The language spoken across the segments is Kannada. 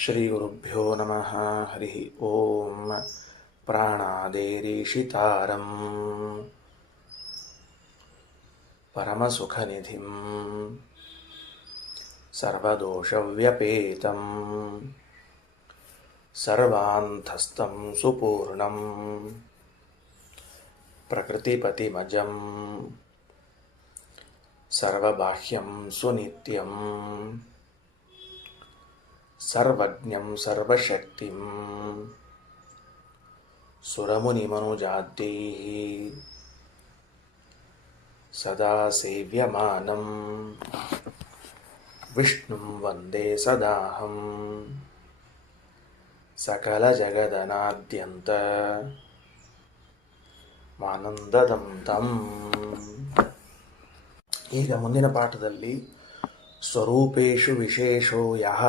ಶ್ರೀಗುರುಭ್ಯೋ ನಮಃ. ಹರಿ ಓಂ. ಪ್ರಾಣಾದೇರೀಶಿತಾರಂ ಪರಮಸುಖನಿಧಿಂ ಸರ್ವದೋಷವ್ಯಪೇತಂ ಸರ್ವಾಂತಸ್ಥಂ ಸುಪೂರ್ಣಂ ಪ್ರಕೃತಿಪತಿಮಜಂ ಸರ್ವಬಾಹ್ಯಂ ಸುನಿತ್ಯಂ ಸರ್ವಜ್ಞಂ ಸರ್ವಶಕ್ತಿಂ ಸುರಮುನಿಮನುಜಾದ್ಯೈಃ ಸದಾ ಸೇವ್ಯಮಾನಂ ವಿಷ್ಣುಂ ವಂದೇ ಸದಾಹಂ ಸಕಲಜಗದನಾದ್ಯಂತ ಮಾನಂದದಂ ತಂ. ಈಗ ಮುಂದಿನ ಪಾಠದಲ್ಲಿ ಸ್ವರೂಪೇಷು ವಿಶೇಷೋ ಯಃ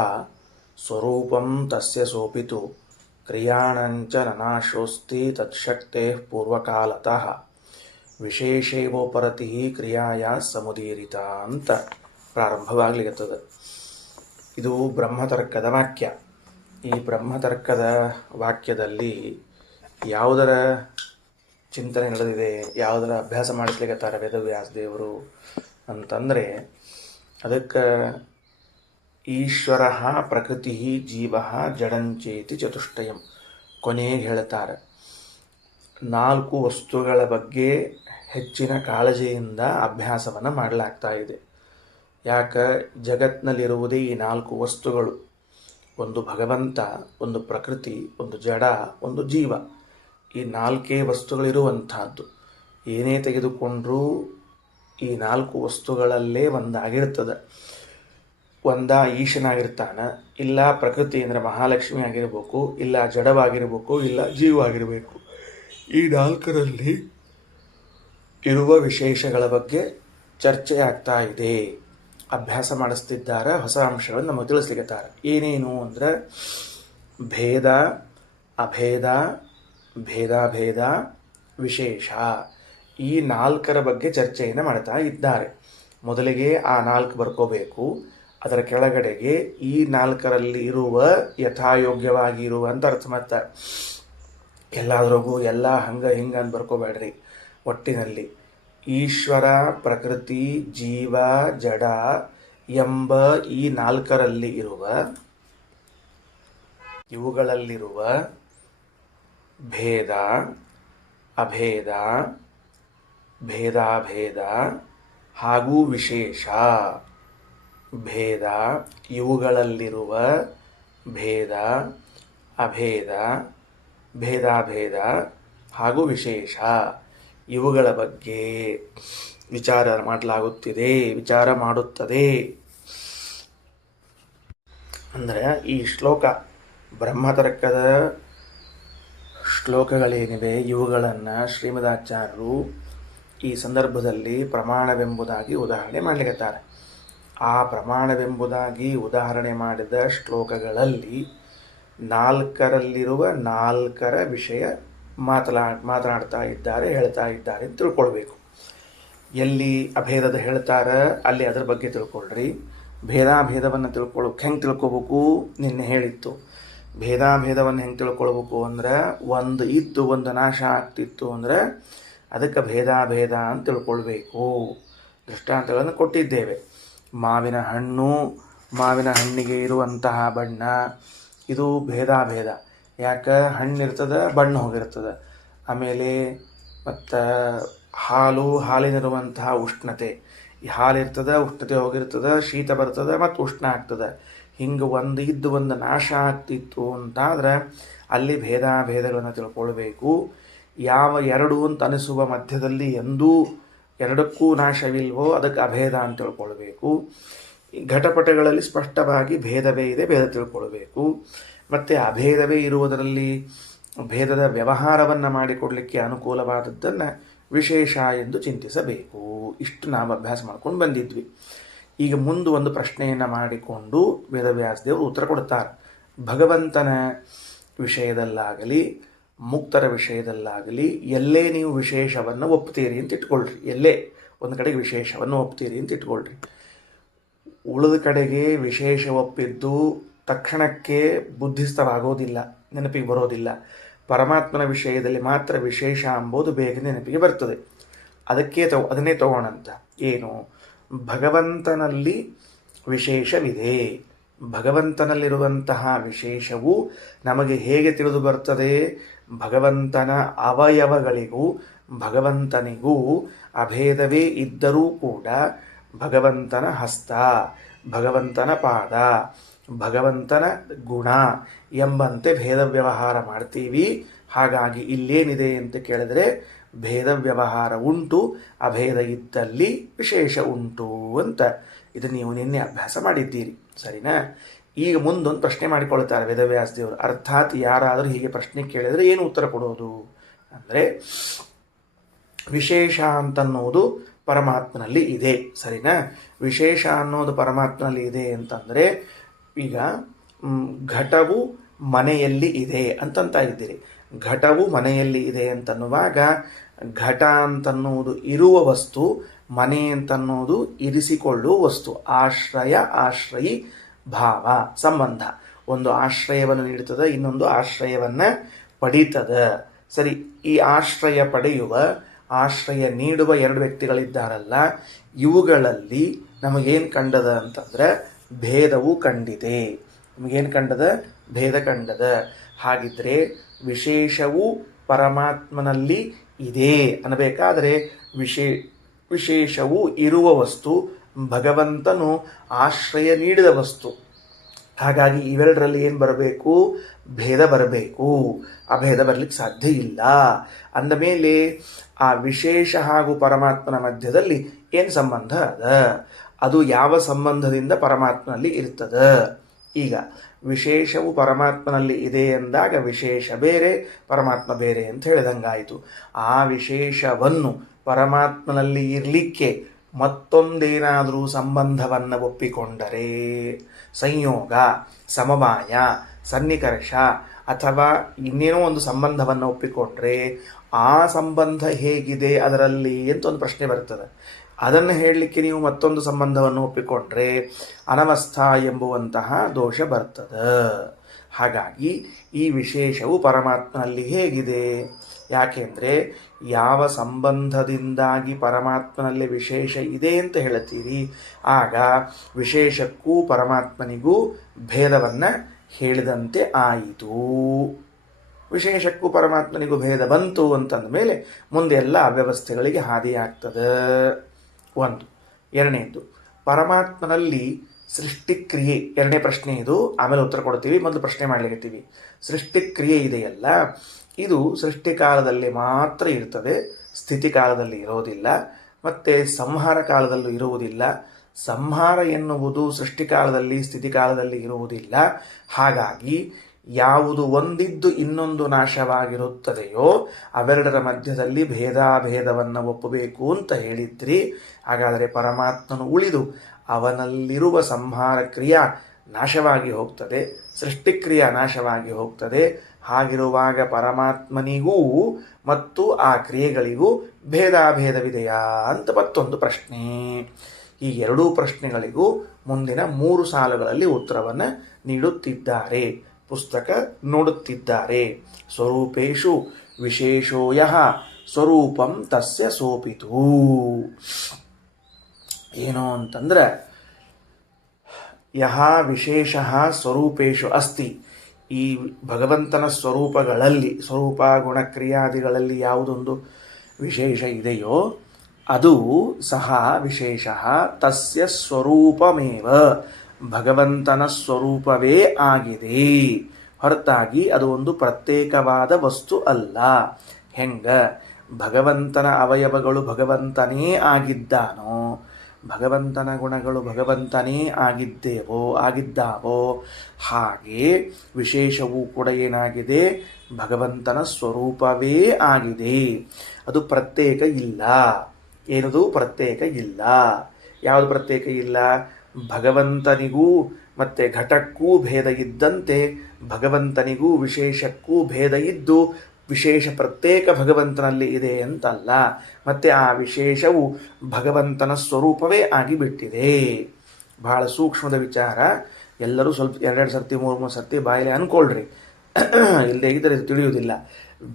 ಸ್ವರೂಪಂ ತಸ್ಯ ಸೋಪಿತು ಕ್ರಿಯಾಣಂಚ ನನಾಶೋಸ್ತಿ ತತ್ಶಕ್ತೇಃ ಪೂರ್ವಕಾಲತಃ ವಿಶೇಷೇವೋಪರತಿ ಕ್ರಿಯಾಯ ಸಮುದೀರಿತ ಅಂತ ಪ್ರಾರಂಭವಾಗಲಿರುತ್ತದೆ. ಇದು ಬ್ರಹ್ಮತರ್ಕದ ವಾಕ್ಯ. ಈ ಬ್ರಹ್ಮತರ್ಕದ ವಾಕ್ಯದಲ್ಲಿ ಯಾವುದರ ಚಿಂತನೆ ನಡೆದಿದೆ, ಯಾವುದರ ಅಭ್ಯಾಸ ಮಾಡಿಸ್ಲಿಕ್ಕತ್ತಾರೆ ವೇದವ್ಯಾಸದೇವರು ಅಂತಂದರೆ, ಅದಕ್ಕೆ ಈಶ್ವರ ಪ್ರಕೃತಿ ಜೀವ ಜಡಂಚೇತಿ ಚತುಷ್ಟಯಂ ಕೊನೆಗೆ ಹೇಳ್ತಾರೆ. 4 ವಸ್ತುಗಳ ಬಗ್ಗೆ ಹೆಚ್ಚಿನ ಕಾಳಜಿಯಿಂದ ಅಭ್ಯಾಸವನ್ನು ಮಾಡಲಾಗ್ತಾ ಇದೆ. ಯಾಕೆ? ಜಗತ್ತಿನಲ್ಲಿರುವುದೇ ಈ 4 ವಸ್ತುಗಳು. ಒಂದು ಭಗವಂತ, ಒಂದು ಪ್ರಕೃತಿ, ಒಂದು ಜಡ, ಒಂದು ಜೀವ. ಈ 4 ವಸ್ತುಗಳಿರುವಂತಹದ್ದು. ಏನೇ ತೆಗೆದುಕೊಂಡ್ರೂ ಈ 4 ವಸ್ತುಗಳಲ್ಲೇ ಒಂದಾಗಿರ್ತದೆ. ಒಂದ ಈಶನಾಗಿರ್ತಾನೆ, ಇಲ್ಲ ಪ್ರಕೃತಿ ಅಂದರೆ ಮಹಾಲಕ್ಷ್ಮಿ ಆಗಿರಬೇಕು, ಇಲ್ಲ ಜಡವಾಗಿರಬೇಕು, ಇಲ್ಲ ಜೀವವಾಗಿರಬೇಕು. ಈ 4ರಲ್ಲಿ ಇರುವ ವಿಶೇಷಗಳ ಬಗ್ಗೆ ಚರ್ಚೆ ಆಗ್ತಾ ಇದೆ, ಅಭ್ಯಾಸ ಮಾಡಿಸ್ತಿದ್ದಾರೆ. ಹೊಸ ಅಂಶಗಳನ್ನು ನಮಗೆ ತಿಳಿಸ್ಲಿಕ್ಕತ್ತಾರೆ. ಏನೇನು ಅಂದರೆ ಭೇದ, ಅಭೇದ, ಭೇದಾಭೇದ, ವಿಶೇಷ. ಈ 4ರ ಬಗ್ಗೆ ಚರ್ಚೆಯನ್ನು ಮಾಡ್ತಾ ಇದ್ದಾರೆ. ಮೊದಲಿಗೆ ಆ 4 ಬರ್ಕೋಬೇಕು. ಅದರ ಕೆಳಗಡೆಗೆ ಈ 4ರಲ್ಲಿ ಇರುವ ಯಥಾಯೋಗ್ಯವಾಗಿ ಇರುವಂತ ಅರ್ಥ. ಮತ್ತು ಎಲ್ಲಾದ್ರಿಗೂ ಎಲ್ಲ ಹಂಗೆ ಹಿಂಗೆ ಅಂತ ಬರ್ಕೋಬೇಡ್ರಿ. ಒಟ್ಟಿನಲ್ಲಿ ಈಶ್ವರ, ಪ್ರಕೃತಿ, ಜೀವ, ಜಡ ಎಂಬ ಈ 4ರಲ್ಲಿ ಇವುಗಳಲ್ಲಿರುವ ಭೇದ, ಅಭೇದ, ಭೇದಾಭೇದ ಹಾಗೂ ವಿಶೇಷ. ಭೇದ, ಇವುಗಳಲ್ಲಿರುವ ಭೇದ, ಅಭೇದ, ಭೇದಾಭೇದ ಹಾಗೂ ವಿಶೇಷ, ಇವುಗಳ ಬಗ್ಗೆ ವಿಚಾರ ಮಾಡುತ್ತದೆ. ಅಂದರೆ ಈ ಶ್ಲೋಕ, ಬ್ರಹ್ಮತರ್ಕದ ಶ್ಲೋಕಗಳೇನಿವೆ ಇವುಗಳನ್ನು ಶ್ರೀಮದಾಚಾರ್ಯರು ಈ ಸಂದರ್ಭದಲ್ಲಿ ಪ್ರಮಾಣವೆಂಬುದಾಗಿ ಉದಾಹರಣೆ ಮಾಡಲಿಕ್ಕತ್ತಾರೆ. ಆ ಪ್ರಮಾಣವೆಂಬುದಾಗಿ ಉದಾಹರಣೆ ಮಾಡಿದ ಶ್ಲೋಕಗಳಲ್ಲಿ 4ರಲ್ಲಿರುವ 4ರ ವಿಷಯ ಮಾತನಾಡ್ತಾ ಇದ್ದಾರೆ, ಹೇಳ್ತಾ ಇದ್ದಾರೆ ಅಂತ ತಿಳ್ಕೊಳ್ಬೇಕು. ಎಲ್ಲಿ ಅಭೇದದ ಹೇಳ್ತಾರೆ ಅಲ್ಲಿ ಅದ್ರ ಬಗ್ಗೆ ತಿಳ್ಕೊಳ್ರಿ. ಭೇದಾಭೇದವನ್ನು ಹೆಂಗೆ ತಿಳ್ಕೊಬೇಕು ನಿನ್ನೆ ಹೇಳಿತ್ತು. ಭೇದಾಭೇದವನ್ನು ಹೆಂಗೆ ತಿಳ್ಕೊಳ್ಬೇಕು ಅಂದ್ರೆ, ಒಂದು ಇದ್ದು ಒಂದು ನಾಶ ಆಗ್ತಿತ್ತು ಅಂದರೆ ಅದಕ್ಕೆ ಭೇದಾಭೇದ ಅಂತ ತಿಳ್ಕೊಳ್ಬೇಕು. ದೃಷ್ಟಾಂತಗಳನ್ನು ಕೊಟ್ಟಿದ್ದೇವೆ. ಮಾವಿನ ಹಣ್ಣಿಗೆ ಇರುವಂತಹ ಬಣ್ಣ, ಇದು ಭೇದಾಭೇದ. ಯಾಕೆ? ಹಣ್ಣಿರ್ತದೆ, ಬಣ್ಣ ಹೋಗಿರ್ತದೆ. ಆಮೇಲೆ ಮತ್ತು ಹಾಲಿನಿರುವಂತಹ ಉಷ್ಣತೆ, ಈ ಹಾಲಿರ್ತದೆ, ಉಷ್ಣತೆ ಹೋಗಿರ್ತದೆ, ಶೀತ ಬರ್ತದೆ ಮತ್ತು ಉಷ್ಣ ಆಗ್ತದೆ. ಹಿಂಗೆ ಒಂದು ಇದ್ದು ಒಂದು ನಾಶ ಆಗ್ತಿತ್ತು ಅಂತಾದ್ರೆ ಅಲ್ಲಿ ಭೇದಾಭೇದಗಳನ್ನು ತಿಳ್ಕೊಳ್ಬೇಕು. ಯಾವ 2 ಅಂತ ಅನಿಸುವ ಮಧ್ಯದಲ್ಲಿ ಎಂದೂ 2ಕ್ಕೂ ನಾಶವಿಲ್ವೋ ಅದಕ್ಕೆ ಅಭೇದ ಅಂತ ತಿಳ್ಕೊಳ್ಬೇಕು. ಘಟಪಟಗಳಲ್ಲಿ ಸ್ಪಷ್ಟವಾಗಿ ಭೇದವೇ ಇದೆ, ಭೇದ ತಿಳ್ಕೊಳ್ಬೇಕು. ಮತ್ತು ಅಭೇದವೇ ಇರುವುದರಲ್ಲಿ ಭೇದದ ವ್ಯವಹಾರವನ್ನು ಮಾಡಿಕೊಡಲಿಕ್ಕೆ ಅನುಕೂಲವಾದದ್ದನ್ನು ವಿಶೇಷ ಎಂದು ಚಿಂತಿಸಬೇಕು. ಇಷ್ಟು ನಾವು ಅಭ್ಯಾಸ ಮಾಡ್ಕೊಂಡು ಬಂದಿದ್ವಿ. ಈಗ ಮುಂದೆ ಒಂದು ಪ್ರಶ್ನೆಯನ್ನು ಮಾಡಿಕೊಂಡು ವೇದವ್ಯಾಸದೇವರು ಉತ್ತರ ಕೊಡ್ತಾರೆ. ಭಗವಂತನ ವಿಷಯದಲ್ಲಾಗಲಿ ಮುಕ್ತರ ವಿಷಯದಲ್ಲಾಗಲಿ ಎಲ್ಲೇ ನೀವು ವಿಶೇಷವನ್ನು ಒಪ್ತೀರಿ ಅಂತ ಇಟ್ಕೊಳ್ರಿ. ಎಲ್ಲೇ ಒಂದು ಕಡೆಗೆ ವಿಶೇಷವನ್ನು ಒಪ್ತೀರಿ ಅಂತ ಇಟ್ಕೊಳ್ರಿ. ಉಳಿದ ಕಡೆಗೆ ವಿಶೇಷ ಒಪ್ಪಿದ್ದು ತಕ್ಷಣಕ್ಕೆ ಬುದ್ಧಿಸ್ಥವಾಗೋದಿಲ್ಲ, ನೆನಪಿಗೆ ಬರೋದಿಲ್ಲ. ಪರಮಾತ್ಮನ ವಿಷಯದಲ್ಲಿ ಮಾತ್ರ ವಿಶೇಷ ಎಂಬುದು ಬೇಗ ನೆನಪಿಗೆ ಬರ್ತದೆ. ಅದನ್ನೇ ತಗೋಣಂತ. ಏನು? ಭಗವಂತನಲ್ಲಿ ವಿಶೇಷವಿದೆ. ಭಗವಂತನಲ್ಲಿರುವಂತಹ ವಿಶೇಷವು ನಮಗೆ ಹೇಗೆ ತಿಳಿದು ಬರ್ತದೆ? ಭಗವಂತನ ಅವಯವಗಳಿಗೂ ಭಗವಂತನಿಗೂ ಅಭೇದವೇ ಇದ್ದರೂ ಕೂಡ ಭಗವಂತನ ಹಸ್ತ, ಭಗವಂತನ ಪಾದ, ಭಗವಂತನ ಗುಣ ಎಂಬಂತೆ ಭೇದ ವ್ಯವಹಾರ ಮಾಡ್ತೀವಿ. ಹಾಗಾಗಿ ಇಲ್ಲೇನಿದೆ ಅಂತ ಕೇಳಿದ್ರೆ ಭೇದ ವ್ಯವಹಾರ ಉಂಟು, ಅಭೇದ ಇದ್ದಲ್ಲಿ ವಿಶೇಷ ಉಂಟು ಅಂತ. ಇದು ನೀವು ನಿನ್ನೆ ಅಭ್ಯಾಸ ಮಾಡಿದ್ದೀರಿ, ಸರಿನಾ? ಈಗ ಮುಂದೊಂದು ಪ್ರಶ್ನೆ ಮಾಡಿಕೊಳ್ತಾರೆ ವೇದವ್ಯಾಸ ದೇವರು. ಅರ್ಥಾತ್ ಯಾರಾದರೂ ಹೀಗೆ ಪ್ರಶ್ನೆ ಕೇಳಿದರೆ ಏನು ಉತ್ತರ ಕೊಡೋದು ಅಂದರೆ, ವಿಶೇಷ ಅಂತನ್ನೋದು ಪರಮಾತ್ಮನಲ್ಲಿ ಇದೆ, ಸರಿನಾ? ವಿಶೇಷ ಅನ್ನೋದು ಪರಮಾತ್ಮನಲ್ಲಿ ಇದೆ ಅಂತಂದರೆ, ಈಗ ಘಟವು ಮನೆಯಲ್ಲಿ ಇದೆ ಅಂತಂತ ಇದ್ದೀರಿ. ಘಟವು ಮನೆಯಲ್ಲಿ ಇದೆ ಅಂತನ್ನುವಾಗ ಘಟ ಅಂತನ್ನುವುದು ಇರುವ ವಸ್ತು, ಮನೆ ಅಂತನ್ನೋದು ಇರಿಸಿಕೊಳ್ಳುವ ವಸ್ತು. ಆಶ್ರಯ, ಆಶ್ರಯಿ ಭಾವ, ಸಂಬಂಧ. ಒಂದು ಆಶ್ರಯವನ್ನು ನೀಡುತ್ತದೆ, ಇನ್ನೊಂದು ಆಶ್ರಯವನ್ನು ಪಡೀತದ. ಸರಿ, ಈ ಆಶ್ರಯ ಪಡೆಯುವ, ಆಶ್ರಯ ನೀಡುವ ಎರಡು ವ್ಯಕ್ತಿಗಳಿದ್ದಾರಲ್ಲ, ಇವುಗಳಲ್ಲಿ ನಮಗೇನು ಕಂಡದ ಅಂತಂದರೆ ಭೇದವು ಕಂಡಿದೆ. ನಮಗೇನು ಕಂಡದ? ಭೇದ ಕಂಡದ. ಹಾಗಿದ್ರೆ ವಿಶೇಷವು ಪರಮಾತ್ಮನಲ್ಲಿ ಇದೆ ಅನ್ನಬೇಕಾದರೆ ವಿಶೇಷವು ಇರುವ ವಸ್ತು, ಭಗವಂತನು ಆಶ್ರಯ ನೀಡಿದ ವಸ್ತು. ಹಾಗಾಗಿ ಇವೆರಡರಲ್ಲಿ ಏನು ಬರಬೇಕು? ಭೇದ ಬರಬೇಕು. ಅಭೇದ ಬರಲಿಕ್ಕೆ ಸಾಧ್ಯ ಇಲ್ಲ. ಅಂದ ಮೇಲೆ ಆ ವಿಶೇಷ ಹಾಗೂ ಪರಮಾತ್ಮನ ಮಧ್ಯದಲ್ಲಿ ಏನು ಸಂಬಂಧ ಅದ? ಅದು ಯಾವ ಸಂಬಂಧದಿಂದ ಪರಮಾತ್ಮನಲ್ಲಿ ಇರ್ತದ? ಈಗ ವಿಶೇಷವು ಪರಮಾತ್ಮನಲ್ಲಿ ಇದೆ ಎಂದಾಗ ವಿಶೇಷ ಬೇರೆ, ಪರಮಾತ್ಮ ಬೇರೆ ಅಂತ ಹೇಳಿದಂಗಾಯಿತು. ಆ ವಿಶೇಷವನ್ನು ಪರಮಾತ್ಮನಲ್ಲಿ ಇರಲಿಕ್ಕೆ ಮತ್ತೊಂದೇನಾದರೂ ಸಂಬಂಧವನ್ನು ಒಪ್ಪಿಕೊಂಡರೆ, ಸಂಯೋಗ, ಸಮವಾಯ, ಸನ್ನಿಕರ್ಷ ಅಥವಾ ಇನ್ನೇನೋ ಒಂದು ಸಂಬಂಧವನ್ನು ಒಪ್ಪಿಕೊಂಡ್ರೆ ಆ ಸಂಬಂಧ ಹೇಗಿದೆ ಅದರಲ್ಲಿ ಅಂತ ಒಂದು ಪ್ರಶ್ನೆ ಬರ್ತದೆ. ಅದನ್ನು ಹೇಳಲಿಕ್ಕೆ ನೀವು ಮತ್ತೊಂದು ಸಂಬಂಧವನ್ನು ಒಪ್ಪಿಕೊಂಡ್ರೆ ಅನವಸ್ಥಾ ಎಂಬುವಂತಹ ದೋಷ ಬರ್ತದೆ. ಹಾಗಾಗಿ ಈ ವಿಶೇಷವು ಪರಮಾತ್ಮನಲ್ಲಿ ಹೇಗಿದೆ? ಯಾಕೆಂದರೆ ಯಾವ ಸಂಬಂಧದಿಂದಾಗಿ ಪರಮಾತ್ಮನಲ್ಲಿ ವಿಶೇಷ ಇದೆ ಅಂತ ಹೇಳ್ತೀರಿ, ಆಗ ವಿಶೇಷಕ್ಕೂ ಪರಮಾತ್ಮನಿಗೂ ಭೇದವನ್ನು ಹೇಳಿದಂತೆ ಆಯಿತು. ವಿಶೇಷಕ್ಕೂ ಪರಮಾತ್ಮನಿಗೂ ಭೇದ ಬಂತು ಅಂತಂದ ಮೇಲೆ ಮುಂದೆ ಎಲ್ಲ ಅವ್ಯವಸ್ಥೆಗಳಿಗೆ ಹಾದಿಯಾಗ್ತದೆ. ಒಂದು. ಎರಡನೇದು, ಪರಮಾತ್ಮನಲ್ಲಿ ಸೃಷ್ಟಿಕ್ರಿಯೆ. ಎರಡನೇ ಪ್ರಶ್ನೆ ಇದು, ಆಮೇಲೆ ಉತ್ತರ ಕೊಡ್ತೀವಿ. ಮೊದಲು ಪ್ರಶ್ನೆ ಮಾಡಲಿಕ್ಕಿರ್ತೀವಿ. ಸೃಷ್ಟಿಕ್ರಿಯೆ ಇದೆಯಲ್ಲ, ಇದು ಸೃಷ್ಟಿಕಾಲದಲ್ಲಿ ಮಾತ್ರ ಇರ್ತದೆ, ಸ್ಥಿತಿ ಕಾಲದಲ್ಲಿ ಇರೋದಿಲ್ಲ, ಮತ್ತು ಸಂಹಾರ ಕಾಲದಲ್ಲೂ ಇರುವುದಿಲ್ಲ. ಸಂಹಾರ ಎನ್ನುವುದು ಸೃಷ್ಟಿಕಾಲದಲ್ಲಿ ಸ್ಥಿತಿಕಾಲದಲ್ಲಿ ಇರುವುದಿಲ್ಲ. ಹಾಗಾಗಿ ಯಾವುದು ಒಂದಿದ್ದು ಇನ್ನೊಂದು ನಾಶವಾಗಿರುತ್ತದೆಯೋ ಅವೆರಡರ ಮಧ್ಯದಲ್ಲಿ ಭೇದಾಭೇದವನ್ನು ಒಪ್ಪಬೇಕು ಅಂತ ಹೇಳಿದ್ರಿ. ಹಾಗಾದರೆ ಪರಮಾತ್ಮನು ಉಳಿದು ಅವನಲ್ಲಿರುವ ಸಂಹಾರ ಕ್ರಿಯಾ ನಾಶವಾಗಿ ಹೋಗ್ತದೆ, ಸೃಷ್ಟಿಕ್ರಿಯಾ ನಾಶವಾಗಿ ಹೋಗ್ತದೆ. ಹಾಗಿರುವಾಗ ಪರಮಾತ್ಮನಿಗೂ ಮತ್ತು ಆ ಕ್ರಿಯೆಗಳಿಗೂ ಭೇದಾಭೇದವಿದೆಯಾ ಅಂತ ಮತ್ತೊಂದು ಪ್ರಶ್ನೆ. ಈ ಎರಡೂ ಪ್ರಶ್ನೆಗಳಿಗೂ ಮುಂದಿನ 3 ಸಾಲುಗಳಲ್ಲಿ ಉತ್ತರವನ್ನು ನೀಡುತ್ತಿದ್ದಾರೆ. ಪುಸ್ತಕ ನೋಡುತ್ತಿದ್ದಾರೆ. ಸ್ವರೂಪೇಶು ವಿಶೇಷೋ ಯಃ ಸ್ವರೂಪಂ ತಸ್ಯ ಸೋಪಿತು. ಏನು ಅಂತಂದ್ರೆ, ಯಹ ವಿಶೇಷ ಸ್ವರೂಪೇಶು ಅಸ್ತಿ. ಈ ಭಗವಂತನ ಸ್ವರೂಪಗಳಲ್ಲಿ, ಸ್ವರೂಪ ಗುಣಕ್ರಿಯಾದಿಗಳಲ್ಲಿ ಯಾವುದೊಂದು ವಿಶೇಷ ಇದೆಯೋ ಅದು ಸಹ ವಿಶೇಷ ತಸ್ಯ ಸ್ವರೂಪಮೇವ, ಭಗವಂತನ ಸ್ವರೂಪವೇ ಆಗಿದೆ, ಹೊರತಾಗಿ ಅದು ಒಂದು ಪ್ರತ್ಯೇಕವಾದ ವಸ್ತು ಅಲ್ಲ. ಹೆಂಗ ಭಗವಂತನ ಅವಯವಗಳು ಭಗವಂತನೇ ಆಗಿದ್ದಾನೋ, ಭಗವಂತನ ಗುಣಗಳು ಭಗವಂತನೇ ಆಗಿದ್ದಾವೋ, ಹಾಗೆ ವಿಶೇಷವೂ ಕೂಡ ಏನಾಗಿದೆ? ಭಗವಂತನ ಸ್ವರೂಪವೇ ಆಗಿದೆ. ಅದು ಪ್ರತ್ಯೇಕ ಇಲ್ಲ. ಏನದು ಪ್ರತ್ಯೇಕ ಇಲ್ಲ? ಯಾವುದು ಪ್ರತ್ಯೇಕ ಇಲ್ಲ? ಭಗವಂತನಿಗೂ ಮತ್ತು ಘಟಕ್ಕೂ ಭೇದ ಇದ್ದಂತೆ ಭಗವಂತನಿಗೂ ವಿಶೇಷಕ್ಕೂ ಭೇದ ಇದ್ದು ವಿಶೇಷ ಪ್ರತ್ಯೇಕ ಭಗವಂತನಲ್ಲಿ ಇದೆ ಅಂತಲ್ಲ. ಮತ್ತು ಆ ವಿಶೇಷವು ಭಗವಂತನ ಸ್ವರೂಪವೇ ಆಗಿಬಿಟ್ಟಿದೆ. ಬಹಳ ಸೂಕ್ಷ್ಮದ ವಿಚಾರ. ಎಲ್ಲರೂ ಸ್ವಲ್ಪ ಎರಡೆರಡು ಸರ್ತಿ ಮೂರು ಸರ್ತಿ ಬಾಯಲ್ಲಿ ಅಂದ್ಕೊಳ್ರಿ, ಇಲ್ಲದೆ ಇದ್ದರೆ ತಿಳಿಯುವುದಿಲ್ಲ.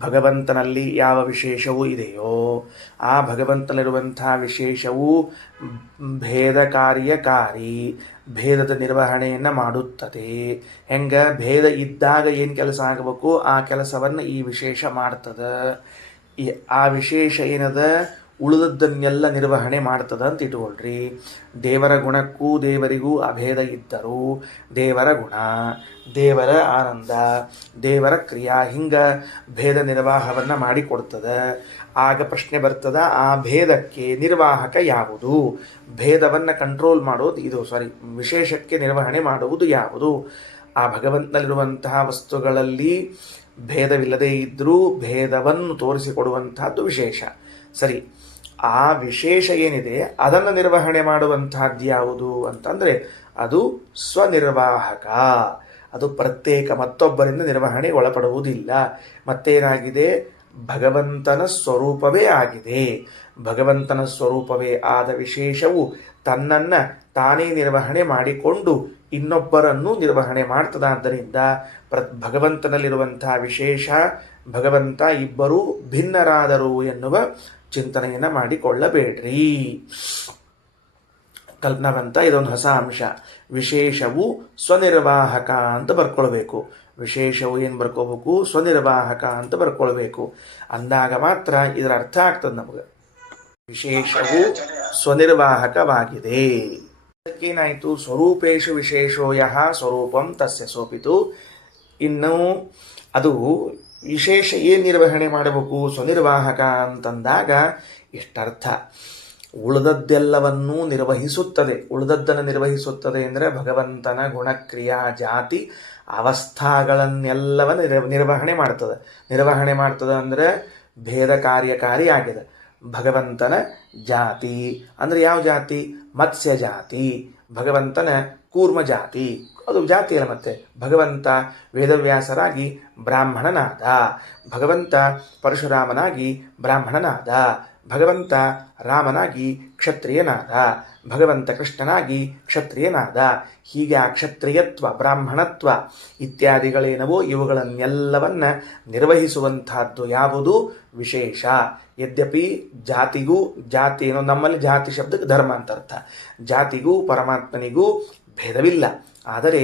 ಭಗವಂತನಲ್ಲಿ ಯಾವ ವಿಶೇಷವೂ ಇದೆಯೋ ಆ ಭಗವಂತನಲ್ಲಿರುವಂಥ ವಿಶೇಷವು ಭೇದ ಕಾರ್ಯಕಾರಿ, ಭೇದದ ನಿರ್ವಹಣೆಯನ್ನು ಮಾಡುತ್ತದೆ. ಹೆಂಗೆ ಭೇದ ಇದ್ದಾಗ ಏನು ಕೆಲಸ ಆಗಬೇಕು ಆ ಕೆಲಸವನ್ನು ಈ ವಿಶೇಷ ಮಾಡ್ತದೆ. ಆ ವಿಶೇಷ ಏನದ ಉಳಿದದ್ದನ್ನೆಲ್ಲ ನಿರ್ವಹಣೆ ಮಾಡ್ತದ ಅಂತ ಇಟ್ಕೊಳ್ರಿ. ದೇವರ ಗುಣಕ್ಕೂ ದೇವರಿಗೂ ಅಭೇದ ಇದ್ದರೂ ದೇವರ ಗುಣ, ದೇವರ ಆನಂದ, ದೇವರ ಕ್ರಿಯಾ ಹಿಂಗೆ ಭೇದ ನಿರ್ವಾಹವನ್ನು ಮಾಡಿಕೊಡ್ತದೆ. ಆಗ ಪ್ರಶ್ನೆ ಬರ್ತದ, ಆ ಭೇದಕ್ಕೆ ನಿರ್ವಾಹಕ ಯಾವುದು? ಭೇದವನ್ನು ಕಂಟ್ರೋಲ್ ಮಾಡೋದು ಇದು, ವಿಶೇಷಕ್ಕೆ ನಿರ್ವಹಣೆ ಮಾಡುವುದು ಯಾವುದು? ಆ ಭಗವಂತನಲ್ಲಿರುವಂತಹ ವಸ್ತುಗಳಲ್ಲಿ ಭೇದವಿಲ್ಲದೇ ಇದ್ದರೂ ಭೇದವನ್ನು ತೋರಿಸಿಕೊಡುವಂತಹದ್ದು ವಿಶೇಷ. ಸರಿ, ಆ ವಿಶೇಷ ಏನಿದೆ ಅದನ್ನು ನಿರ್ವಹಣೆ ಮಾಡುವಂತಹದ್ದು ಯಾವುದು ಅಂತಂದರೆ ಅದು ಸ್ವನಿರ್ವಾಹಕ. ಅದು ಪ್ರತ್ಯೇಕ ಮತ್ತೊಬ್ಬರಿಂದ ನಿರ್ವಹಣೆ ಒಳಪಡುವುದಿಲ್ಲ. ಮತ್ತೇನಾಗಿದೆ? ಭಗವಂತನ ಸ್ವರೂಪವೇ ಆಗಿದೆ. ಭಗವಂತನ ಸ್ವರೂಪವೇ ಆದ ವಿಶೇಷವು ತನ್ನನ್ನು ತಾನೇ ನಿರ್ವಹಣೆ ಮಾಡಿಕೊಂಡು ಇನ್ನೊಬ್ಬರನ್ನು ನಿರ್ವಹಣೆ ಮಾಡ್ತದಾದ್ದರಿಂದ ಭಗವಂತನಲ್ಲಿರುವಂತಹ ವಿಶೇಷ ಭಗವಂತ ಇಬ್ಬರೂ ಭಿನ್ನರಾದರು ಎನ್ನುವ ಚಿಂತನೆಯನ್ನು ಮಾಡಿಕೊಳ್ಳಬೇಡ್ರಿ. ಕಲ್ಪನಾವಂತ ಇದೊಂದು ಹೊಸ ಅಂಶ. ವಿಶೇಷವು ಸ್ವನಿರ್ವಾಹಕ ಅಂತ ಬರ್ಕೊಳ್ಬೇಕು. ವಿಶೇಷವು ಏನು ಬರ್ಕೋಬೇಕು? ಸ್ವನಿರ್ವಾಹಕ ಅಂತ ಬರ್ಕೊಳ್ಬೇಕು. ಅಂದಾಗ ಮಾತ್ರ ಇದರ ಅರ್ಥ ಆಗ್ತದೆ ನಮಗೆ. ವಿಶೇಷವು ಸ್ವನಿರ್ವಾಹಕವಾಗಿದೆ. ಅದಕ್ಕೇನಾಯಿತು? ಸ್ವರೂಪೇಶು ವಿಶೇಷೋ ಯಃ ಸ್ವರೂಪಂ ತಸ್ಯ ಸೋಪಿತು. ಇನ್ನು ಅದು ವಿಶೇಷ ಏನು ನಿರ್ವಹಣೆ ಮಾಡಬೇಕು? ಸ್ವನಿರ್ವಾಹಕ ಅಂತಂದಾಗ ಇಷ್ಟರ್ಥ. ಉಳಿದದ್ದೆಲ್ಲವನ್ನೂ ನಿರ್ವಹಿಸುತ್ತದೆ. ಉಳಿದದ್ದನ್ನು ನಿರ್ವಹಿಸುತ್ತದೆ ಅಂದರೆ ಭಗವಂತನ ಗುಣಕ್ರಿಯಾ ಜಾತಿ ಅವಸ್ಥಾಗಳನ್ನೆಲ್ಲವನ್ನು ನಿರ್ವಹಣೆ ಮಾಡ್ತದೆ. ನಿರ್ವಹಣೆ ಮಾಡ್ತದೆ ಅಂದರೆ ಭೇದ ಕಾರ್ಯಕಾರಿ ಆಗಿದೆ. ಭಗವಂತನ ಜಾತಿ ಅಂದರೆ ಯಾವ ಜಾತಿ? ಮತ್ಸ್ಯ ಜಾತಿ. ಭಗವಂತನ ಕೂರ್ಮ ಜಾತಿ, ಅದು ಜಾತಿ ಅಲ್ಲ. ಮತ್ತೆ ಭಗವಂತ ವೇದವ್ಯಾಸರಾಗಿ ಬ್ರಾಹ್ಮಣನಾದ, ಭಗವಂತ ಪರಶುರಾಮನಾಗಿ ಬ್ರಾಹ್ಮಣನಾದ, ಭಗವಂತ ರಾಮನಾಗಿ ಕ್ಷತ್ರಿಯನಾದ, ಭಗವಂತ ಕೃಷ್ಣನಾಗಿ ಕ್ಷತ್ರಿಯನಾದ. ಹೀಗೆ ಆ ಕ್ಷತ್ರಿಯತ್ವ, ಬ್ರಾಹ್ಮಣತ್ವ ಇತ್ಯಾದಿಗಳೇನವೋ ಇವುಗಳನ್ನೆಲ್ಲವನ್ನ ನಿರ್ವಹಿಸುವಂತಹದ್ದು ಯಾವುದು? ವಿಶೇಷ. ಯದ್ಯಪಿ ಜಾತಿಗೂ, ಜಾತಿ ಏನೋ ನಮ್ಮಲ್ಲಿ ಜಾತಿ ಶಬ್ದಕ್ಕೆ ಧರ್ಮ ಅಂತ ಅರ್ಥ, ಜಾತಿಗೂ ಪರಮಾತ್ಮನಿಗೂ ಭೇದವಿಲ್ಲ. ಆದರೆ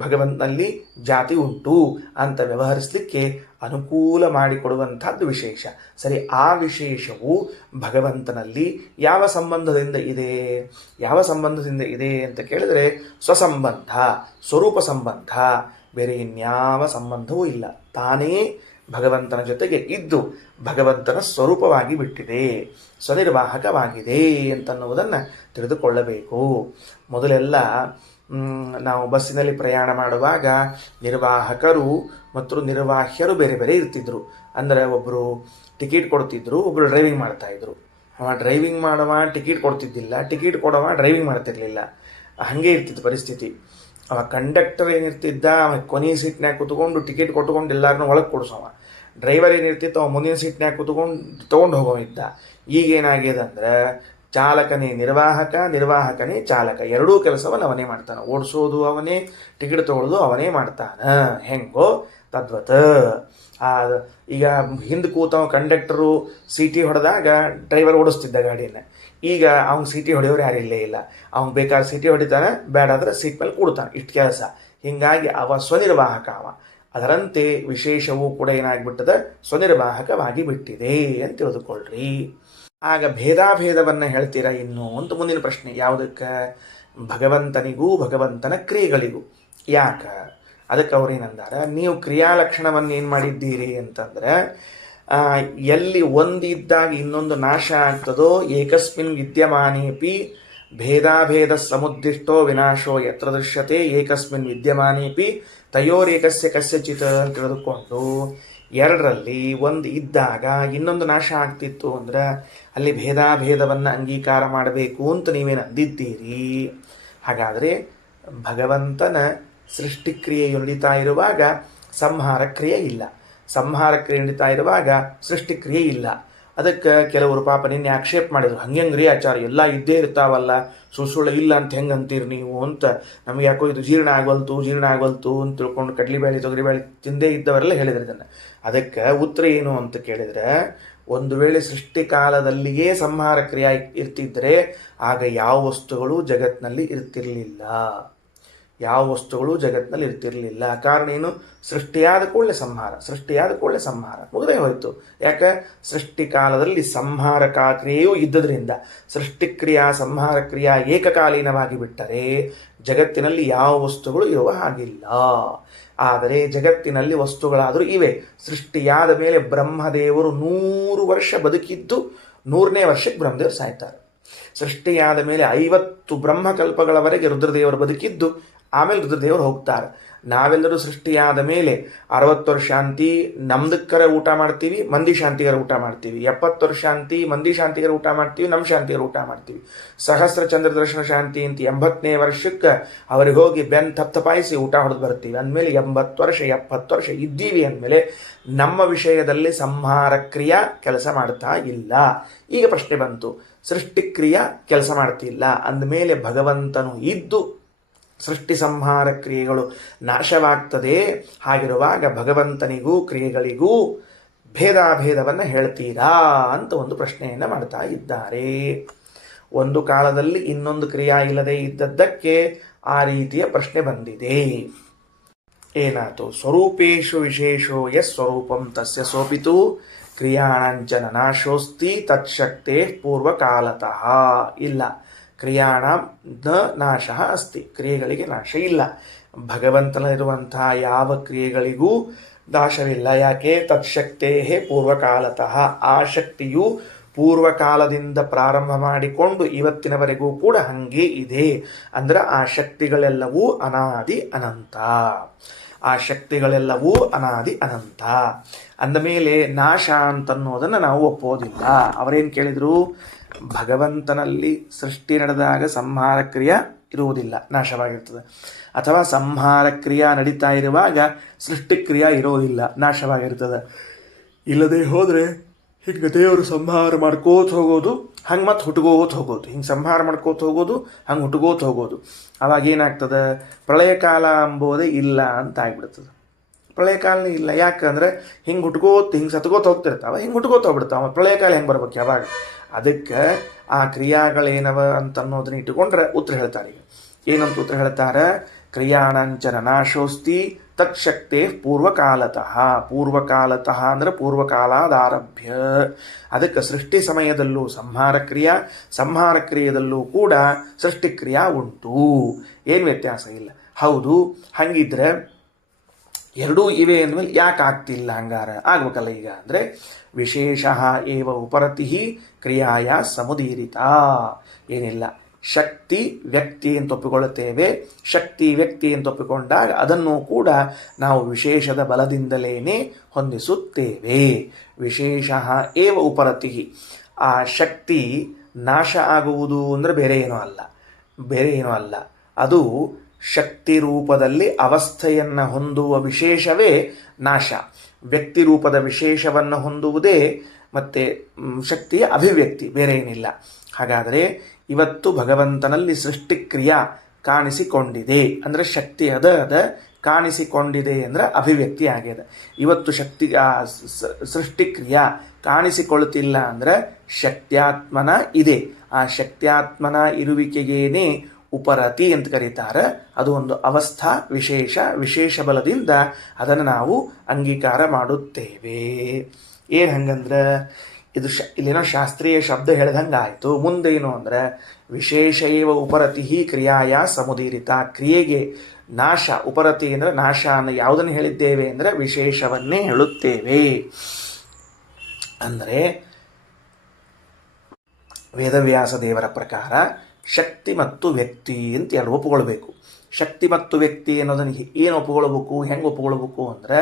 ಭಗವಂತನಲ್ಲಿ ಜಾತಿ ಉಂಟು ಅಂತ ವ್ಯವಹರಿಸಲಿಕ್ಕೆ ಅನುಕೂಲ ಮಾಡಿಕೊಡುವಂಥದ್ದು ವಿಶೇಷ. ಸರಿ, ಆ ವಿಶೇಷವು ಭಗವಂತನಲ್ಲಿ ಯಾವ ಸಂಬಂಧದಿಂದ ಇದೆ? ಯಾವ ಸಂಬಂಧದಿಂದ ಇದೆ ಅಂತ ಕೇಳಿದರೆ ಸ್ವಸಂಬಂಧ, ಸ್ವರೂಪ ಸಂಬಂಧ, ಬೇರೆ ಇನ್ಯಾವ ಸಂಬಂಧವೂ ಇಲ್ಲ. ತಾನೇ ಭಗವಂತನ ಜೊತೆಗೆ ಇದ್ದು ಭಗವಂತನ ಸ್ವರೂಪವಾಗಿ ಬಿಟ್ಟಿದೆ, ಸ್ವನಿರ್ವಾಹಕವಾಗಿದೆ ಅಂತನ್ನುವುದನ್ನು ತಿಳಿದುಕೊಳ್ಳಬೇಕು. ಮೊದಲೆಲ್ಲ ನಾವು ಬಸ್ಸಿನಲ್ಲಿ ಪ್ರಯಾಣ ಮಾಡುವಾಗ ನಿರ್ವಾಹಕರು ಮತ್ತು ನಿರ್ವಾಹ್ಯರು ಬೇರೆ ಬೇರೆ ಇರ್ತಿದ್ರು. ಅಂದರೆ ಒಬ್ಬರು ಟಿಕೆಟ್ ಕೊಡ್ತಿದ್ರು, ಒಬ್ಬರು ಡ್ರೈವಿಂಗ್ ಮಾಡ್ತಾಯಿದ್ರು. ಅವ ಡ್ರೈವಿಂಗ್ ಮಾಡುವ ಟಿಕೆಟ್ ಕೊಡ್ತಿದ್ದಿಲ್ಲ, ಟಿಕೆಟ್ ಕೊಡವ ಡ್ರೈವಿಂಗ್ ಮಾಡ್ತಿರ್ಲಿಲ್ಲ. ಹಾಗೆ ಇರ್ತಿತ್ತು ಪರಿಸ್ಥಿತಿ. ಅವ ಕಂಡಕ್ಟರ್ ಏನಿರ್ತಿದ್ದ ಅವ ಕೊನೆಯ ಸೀಟ್ನಾಗ ಕೂತ್ಕೊಂಡು ಟಿಕೆಟ್ ಕೊಟ್ಕೊಂಡು ಎಲ್ಲರನ್ನೂ ಒಳಗೆ ಕೊಡಿಸೋವ. ಡ್ರೈವರ್ ಏನಿರ್ತಿತ್ತು ಅವ ಮುಂದಿನ ಸೀಟ್ನಾಗ ಕೂತ್ಕೊಂಡು ತೊಗೊಂಡು ಹೋಗೋವಿದ್ದ. ಈಗೇನಾಗಿದೆ ಅಂದ್ರೆ ಚಾಲಕನೇ ನಿರ್ವಾಹಕ, ನಿರ್ವಾಹಕನೇ ಚಾಲಕ, ಎರಡೂ ಕೆಲಸವನ್ನು ಅವನೇ ಮಾಡ್ತಾನೆ. ಓಡಿಸೋದು ಅವನೇ, ಟಿಕೆಟ್ ತೊಗೊಳ್ಳೋದು ಅವನೇ ಮಾಡ್ತಾನೆ. ಹೆಂಗೋ ತದ್ವತ್. ಈಗ ಹಿಂದೆ ಕೂತವ ಕಂಡಕ್ಟರು ಸೀಟಿ ಹೊಡೆದಾಗ ಡ್ರೈವರ್ ಓಡಿಸ್ತಿದ್ದ ಗಾಡಿಯನ್ನು. ಈಗ ಅವ್ನು ಸೀಟಿ ಹೊಡೆಯೋರು ಯಾರಿಲ್ಲೇ ಇಲ್ಲ. ಅವ್ನು ಬೇಕಾದ್ರೆ ಸೀಟಿ ಹೊಡಿತಾನೆ, ಬೇಡಾದ್ರೆ ಸೀಟ್ ಮೇಲೆ ಕೂಡ್ತಾನೆ. ಇಷ್ಟು ಕೆಲಸ. ಹೀಗಾಗಿ ಅವ ಸ್ವನಿರ್ವಾಹಕ ಅವ. ಅದರಂತೆ ವಿಶೇಷವೂ ಕೂಡ ಏನಾಗಿಬಿಟ್ಟದ? ಸ್ವನಿರ್ವಾಹಕವಾಗಿ ಬಿಟ್ಟಿದೆ ಅಂತ ತಿಳಿದುಕೊಳ್ಳ್ರಿ. ಆಗ ಭೇದಾಭೇದವನ್ನು ಹೇಳ್ತೀರಾ ಇನ್ನು ಅಂತ ಮುಂದಿನ ಪ್ರಶ್ನೆ. ಯಾವುದಕ್ಕೆ? ಭಗವಂತನಿಗೂ ಭಗವಂತನ ಕ್ರಿಯೆಗಳಿಗೂ. ಯಾಕ? ಅದಕ್ಕೆ ಅವ್ರೇನಂದಾರ, ನೀವು ಕ್ರಿಯಾಲಕ್ಷಣವನ್ನು ಏನು ಮಾಡಿದ್ದೀರಿ ಅಂತಂದ್ರೆ, ಎಲ್ಲಿ ಒಂದಿದ್ದಾಗ ಇನ್ನೊಂದು ನಾಶ ಆಗ್ತದೋ ಏಕಸ್ಮಿನ್ ವಿದ್ಯಮಾನೇಪಿ ಭೇದಾಭೇದ ಸಮುದ್ದಿಷ್ಟೋ ವಿನಾಶೋ ಯತ್ರ ದೃಶ್ಯತೆ ಏಕಸ್ಮಿನ್ ವಿದ್ಯಮಾನೇಪಿ ತಯೋರೇಕಸ್ಯ ಕಸ್ಯಚಿತ್ ಅಂತ ತಿಳಿದುಕೊಂಡು, ಎರಡರಲ್ಲಿ ಒಂದು ಇದ್ದಾಗ ಇನ್ನೊಂದು ನಾಶ ಆಗ್ತಿತ್ತು ಅಂದ್ರೆ ಅಲ್ಲಿ ಭೇದಾಭೇದವನ್ನು ಅಂಗೀಕಾರ ಮಾಡಬೇಕು ಅಂತ ನೀವೇನು ಅಂದಿದ್ದೀರಿ. ಹಾಗಾದರೆ ಭಗವಂತನ ಸೃಷ್ಟಿಕ್ರಿಯೆ ನಡೀತಾ ಇರುವಾಗ ಸಂಹಾರ ಕ್ರಿಯೆ ಇಲ್ಲ, ಸಂಹಾರ ಕ್ರಿಯೆ ನಡೀತಾ ಇರುವಾಗ ಸೃಷ್ಟಿಕ್ರಿಯೆ ಇಲ್ಲ. ಅದಕ್ಕೆ ಕೆಲವರು ಪಾಪ ನಿನ್ನೆ ಆಕ್ಷೇಪ ಮಾಡಿದ್ರು, ಹಂಗೆಂಗ್ರಿ ಆಚಾರ ಎಲ್ಲ ಇದ್ದೇ ಇರ್ತಾವಲ್ಲ, ಸುಳ್ಳು ಇಲ್ಲ ಅಂತ ಹೆಂಗೆ ಅಂತೀರಿ ನೀವು ಅಂತ. ನಮ್ಗೆ ಯಾಕೋ ಇದು ಜೀರ್ಣ ಆಗವಲ್ತು ಅಂತ ತಿಳ್ಕೊಂಡು ಕಡ್ಲಿಬೇಳೆ ತೊಗರಿಬೇಳೆ ತಿಂದೇ ಇದ್ದವರೆಲ್ಲ ಹೇಳಿದ್ರು ಇದನ್ನು. ಅದಕ್ಕೆ ಉತ್ತರ ಏನು ಅಂತ ಕೇಳಿದರೆ, ಒಂದು ವೇಳೆ ಸೃಷ್ಟಿಕಾಲದಲ್ಲಿಯೇ ಸಂಹಾರ ಕ್ರಿಯೆ ಇರ್ತಿದ್ರೆ ಆಗ ಯಾವ ವಸ್ತುಗಳು ಜಗತ್ತಿನಲ್ಲಿ ಇರ್ತಿರ್ಲಿಲ್ಲ. ಕಾರಣ ಏನು? ಸೃಷ್ಟಿಯಾದ ಕೂಡಲೇ ಸಂಹಾರ ಮುಗದೇ ಹೋಯಿತು. ಯಾಕೆ? ಸೃಷ್ಟಿಕಾಲದಲ್ಲಿ ಸಂಹಾರ ಕ್ರಿಯೆಯೂ ಇದ್ದದ್ರಿಂದ ಸೃಷ್ಟಿಕ್ರಿಯಾ ಸಂಹಾರ ಕ್ರಿಯಾ ಏಕಕಾಲೀನವಾಗಿ ಬಿಟ್ಟರೆ ಜಗತ್ತಿನಲ್ಲಿ ಯಾವ ವಸ್ತುಗಳು ಇರುವ ಹಾಗಿಲ್ಲ. ಆದರೆ ಜಗತ್ತಿನಲ್ಲಿ ವಸ್ತುಗಳಾದರೂ ಇವೆ. ಸೃಷ್ಟಿಯಾದ ಮೇಲೆ ಬ್ರಹ್ಮದೇವರು 100 ವರ್ಷ ಬದುಕಿದ್ದು 100ನೇ ವರ್ಷಕ್ಕೆ ಬ್ರಹ್ಮದೇವರು ಸಾಯ್ತಾರೆ. ಸೃಷ್ಟಿಯಾದ ಮೇಲೆ 50 ಬ್ರಹ್ಮಕಲ್ಪಗಳವರೆಗೆ ರುದ್ರದೇವರು ಬದುಕಿದ್ದು, ಆಮೇಲೆ ರುದ್ರದೇವರು ಹೋಗ್ತಾರೆ. ನಾವೆಲ್ಲರೂ ಸೃಷ್ಟಿಯಾದ ಮೇಲೆ 60 ವರ್ಷ ಶಾಂತಿ ನಮ್ದಕ್ಕರ ಊಟ ಮಾಡ್ತೀವಿ, ಮಂದಿ ಶಾಂತಿಗರ ಊಟ ಮಾಡ್ತೀವಿ. 70 ವರ್ಷ ಶಾಂತಿ ಮಂದಿ ಶಾಂತಿಗರ ಊಟ ಮಾಡ್ತೀವಿ, ನಮ್ಮ ಶಾಂತಿಗರ ಊಟ ಮಾಡ್ತೀವಿ. ಸಹಸ್ರ ಚಂದ್ರ ದರ್ಶನ ಶಾಂತಿ ಅಂತ 80ನೇ ವರ್ಷಕ್ಕೆ ಅವ್ರಿಗೆ ಹೋಗಿ ಬೆನ್ ತಪ್ತಪಾಯಿಸಿ ಊಟ ಹೊಡೆದು ಬರ್ತೀವಿ. ಅಂದಮೇಲೆ 80 ವರ್ಷ 70 ವರ್ಷ ಇದ್ದೀವಿ ಅಂದಮೇಲೆ ನಮ್ಮ ವಿಷಯದಲ್ಲಿ ಸಂಹಾರ ಕ್ರಿಯಾ ಕೆಲಸ ಮಾಡ್ತಾ ಇಲ್ಲ. ಈಗ ಪ್ರಶ್ನೆ ಬಂತು, ಸೃಷ್ಟಿಕ್ರಿಯಾ ಕೆಲಸ ಮಾಡ್ತಿಲ್ಲ ಅಂದಮೇಲೆ ಭಗವಂತನು ಇದ್ದು ಸೃಷ್ಟಿ ಸಂಹಾರ ಕ್ರಿಯೆಗಳು ನಾಶವಾಗ್ತದೆ. ಹಾಗಿರುವಾಗ ಭಗವಂತನಿಗೂ ಕ್ರಿಯೆಗಳಿಗೂ ಭೇದಾಭೇದವನ್ನು ಹೇಳ್ತೀರಾ ಅಂತ ಒಂದು ಪ್ರಶ್ನೆಯನ್ನು ಮಾಡ್ತಾ ಇದ್ದಾರೆ. ಒಂದು ಕಾಲದಲ್ಲಿ ಇನ್ನೊಂದು ಕ್ರಿಯಾ ಇಲ್ಲದೆ ಇದ್ದದ್ದಕ್ಕೆ ಆ ರೀತಿಯ ಪ್ರಶ್ನೆ ಬಂದಿದೆ. ಏನಾಯ್ತು? ಸ್ವರೂಪೇಶು ವಿಶೇಷೋ ಯಸ್ ಸ್ವರೂಪಂ ತಸ್ಯ ಸೋಪಿತು ಕ್ರಿಯಾಣಂಚನ ನಾಶೋಸ್ತಿ ತತ್ಶಕ್ತೇ ಪೂರ್ವಕಾಲತಃ. ಇಲ್ಲ, ಕ್ರಿಯಾಣ ನ ನಾಶ ಅಸ್ತಿ, ಕ್ರಿಯೆಗಳಿಗೆ ನಾಶ ಇಲ್ಲ. ಭಗವಂತನಲ್ಲಿರುವಂತಹ ಯಾವ ಕ್ರಿಯೆಗಳಿಗೂ ನಾಶವಿಲ್ಲ. ಯಾಕೆ? ತತ್ಶಕ್ತೇ ಪೂರ್ವಕಾಲತಃ, ಆ ಶಕ್ತಿಯು ಪೂರ್ವಕಾಲದಿಂದ ಪ್ರಾರಂಭ ಮಾಡಿಕೊಂಡು ಇವತ್ತಿನವರೆಗೂ ಕೂಡ ಹಂಗೆ ಇದೆ. ಅಂದ್ರೆ ಆ ಶಕ್ತಿಗಳೆಲ್ಲವೂ ಅನಾದಿ ಅನಂತ. ಅಂದಮೇಲೆ ನಾಶ ಅಂತನ್ನೋದನ್ನು ನಾವು ಒಪ್ಪೋದಿಲ್ಲ. ಅವರೇನು ಕೇಳಿದ್ರು? ಭಗವಂತನಲ್ಲಿ ಸೃಷ್ಟಿ ನಡೆದಾಗ ಸಂಹಾರ ಕ್ರಿಯೆ ಇರುವುದಿಲ್ಲ, ನಾಶವಾಗಿರ್ತದೆ. ಅಥವಾ ಸಂಹಾರ ಕ್ರಿಯೆ ನಡೀತಾ ಇರುವಾಗ ಸೃಷ್ಟಿಕ್ರಿಯೆ ಇರೋದಿಲ್ಲ, ನಾಶವಾಗಿರ್ತದೆ. ಇಲ್ಲದೆ ಹೋದರೆ ಹಿಂಗೆ ದೇವರು ಸಂಹಾರ ಮಾಡ್ಕೋತ ಹೋಗೋದು, ಹಂಗೆ ಮತ್ತೆ ಹುಟ್ಕೋತ ಹೋಗೋದು, ಹಿಂಗೆ ಸಂಹಾರ ಮಾಡ್ಕೋತ ಹೋಗೋದು, ಹಂಗೆ ಹುಟ್ಕೋತ ಹೋಗೋದು. ಅವಾಗ ಏನಾಗ್ತದೆ? ಪ್ರಳಯ ಕಾಲ ಅಂಬೋದೇ ಇಲ್ಲ ಅಂತ ಆಗ್ಬಿಡ್ತದೆ. ಪ್ರಳಯ ಕಾಲನೇ ಇಲ್ಲ. ಯಾಕಂದ್ರೆ ಹಿಂಗೆ ಹುಟ್ಕೋತ ಹಿಂಗೆ ಸತ್ಕೋತ ಹೋಗ್ತಿರ್ತಾವೆ, ಹಿಂಗೆ ಹುಟ್ಕೋತ ಹೋಗ್ಬಿಡ್ತಾವೆ. ಪ್ರಳಯ ಕಾಲ ಹೆಂಗೆ ಬರ್ಬೇಕು ಯಾವಾಗ? ಅದಕ್ಕೆ ಆ ಕ್ರಿಯಾಗಳೇನವ ಅಂತ ಅನ್ನೋದನ್ನ ಇಟ್ಟುಕೊಂಡ್ರೆ ಉತ್ತರ ಹೇಳ್ತಾರೆ. ಈಗ ಏನಂತ ಉತ್ತರ ಹೇಳ್ತಾರೆ? ಕ್ರಿಯಾಣಂಚನ ನಾಶೋಸ್ತಿ ತತ್ಶಕ್ತೇ ಪೂರ್ವಕಾಲತಃ. ಪೂರ್ವಕಾಲತಃ ಅಂದ್ರೆ ಪೂರ್ವಕಾಲಾದಾರಭ್ಯ. ಅದಕ್ಕೆ ಸೃಷ್ಟಿ ಸಮಯದಲ್ಲೂ ಸಂಹಾರ ಕ್ರಿಯೆಯದಲ್ಲೂ ಕೂಡ ಸೃಷ್ಟಿಕ್ರಿಯಾ ಉಂಟು, ಏನು ವ್ಯತ್ಯಾಸ ಇಲ್ಲ. ಹೌದು, ಹಂಗಿದ್ರೆ ಎರಡೂ ಇವೆ ಅಂದಮೇಲೆ ಯಾಕೆ ಆಗ್ತಿಲ್ಲ? ಹಂಗಾರ ಆಗ್ಬೇಕಲ್ಲ. ಈಗ ಅಂದರೆ ವಿಶೇಷ ಏವ ಉಪರತಿ ಕ್ರಿಯಾಯ ಸಮುದೀರಿತ. ಏನಿಲ್ಲ, ಶಕ್ತಿ ವ್ಯಕ್ತಿ ಅಂತ ಒಪ್ಪಿಕೊಳ್ಳುತ್ತೇವೆ. ಶಕ್ತಿ ವ್ಯಕ್ತಿ ಅಂತ ಒಪ್ಪಿಕೊಂಡಾಗ ಅದನ್ನು ಕೂಡ ನಾವು ವಿಶೇಷದ ಬಲದಿಂದಲೇ ಹೊಂದಿಸುತ್ತೇವೆ. ವಿಶೇಷ ಏವ ಉಪರತಿ. ಆ ಶಕ್ತಿ ನಾಶ ಆಗುವುದು ಅಂದರೆ ಬೇರೆ ಏನೂ ಅಲ್ಲ. ಅದು ಶಕ್ತಿ ರೂಪದಲ್ಲಿ ಅವಸ್ಥೆಯನ್ನು ಹೊಂದುವ ವಿಶೇಷವೇ ನಾಶ. ವ್ಯಕ್ತಿ ರೂಪದ ವಿಶೇಷವನ್ನು ಹೊಂದುವುದೇ ಮತ್ತೆ ಶಕ್ತಿಯ ಅಭಿವ್ಯಕ್ತಿ, ಬೇರೆ ಏನಿಲ್ಲ. ಹಾಗಾದರೆ ಇವತ್ತು ಭಗವಂತನಲ್ಲಿ ಸೃಷ್ಟಿಕ್ರಿಯಾ ಕಾಣಿಸಿಕೊಂಡಿದೆ ಅಂದರೆ ಶಕ್ತಿ ಅದ ಕಾಣಿಸಿಕೊಂಡಿದೆ ಅಂದರೆ ಅಭಿವ್ಯಕ್ತಿ ಆಗ್ಯದ. ಇವತ್ತು ಸೃಷ್ಟಿಕ್ರಿಯಾ ಕಾಣಿಸಿಕೊಳ್ಳುತ್ತಿಲ್ಲ ಅಂದರೆ ಶಕ್ತ್ಯಾತ್ಮನ ಇದೆ. ಆ ಶಕ್ತ್ಯಾತ್ಮನ ಇರುವಿಕೆಗೇನೆ ಉಪರತಿ ಅಂತ ಕರೀತಾರೆ. ಅದು ಒಂದು ಅವಸ್ಥಾ ವಿಶೇಷ ಬಲದಿಂದ ಅದನ್ನು ನಾವು ಅಂಗೀಕಾರ ಮಾಡುತ್ತೇವೆ. ಏನು ಹಂಗಂದ್ರೆ ಇದು ಇಲ್ಲೇನೋ ಶಾಸ್ತ್ರೀಯ ಶಬ್ದ ಹೇಳ್ದಂಗೆ ಆಯಿತು. ಮುಂದೇನು ಅಂದರೆ ವಿಶೇಷ ಏವ ಉಪರತಿ ಕ್ರಿಯಾಯ ಸಮುದೀರಿತ. ಕ್ರಿಯೆಗೆ ನಾಶ, ಉಪರತಿ ಅಂದರೆ ನಾಶ ಅನ್ನೋ ಯಾವುದನ್ನು ಹೇಳಿದ್ದೇವೆ ಅಂದರೆ ವಿಶೇಷವನ್ನೇ ಹೇಳುತ್ತೇವೆ. ಅಂದರೆ ವೇದವ್ಯಾಸ ದೇವರ ಪ್ರಕಾರ ಶಕ್ತಿ ಮತ್ತು ವ್ಯಕ್ತಿ ಅಂತ ಎರಡು ಒಪ್ಪುಕೊಳ್ಬೇಕು. ಶಕ್ತಿ ಮತ್ತು ವ್ಯಕ್ತಿ ಅನ್ನೋದನ್ನು ಏನು ಒಪ್ಪುಕೊಳ್ಬೇಕು, ಹೆಂಗೆ ಒಪ್ಪುಕೊಳ್ಬೇಕು ಅಂದರೆ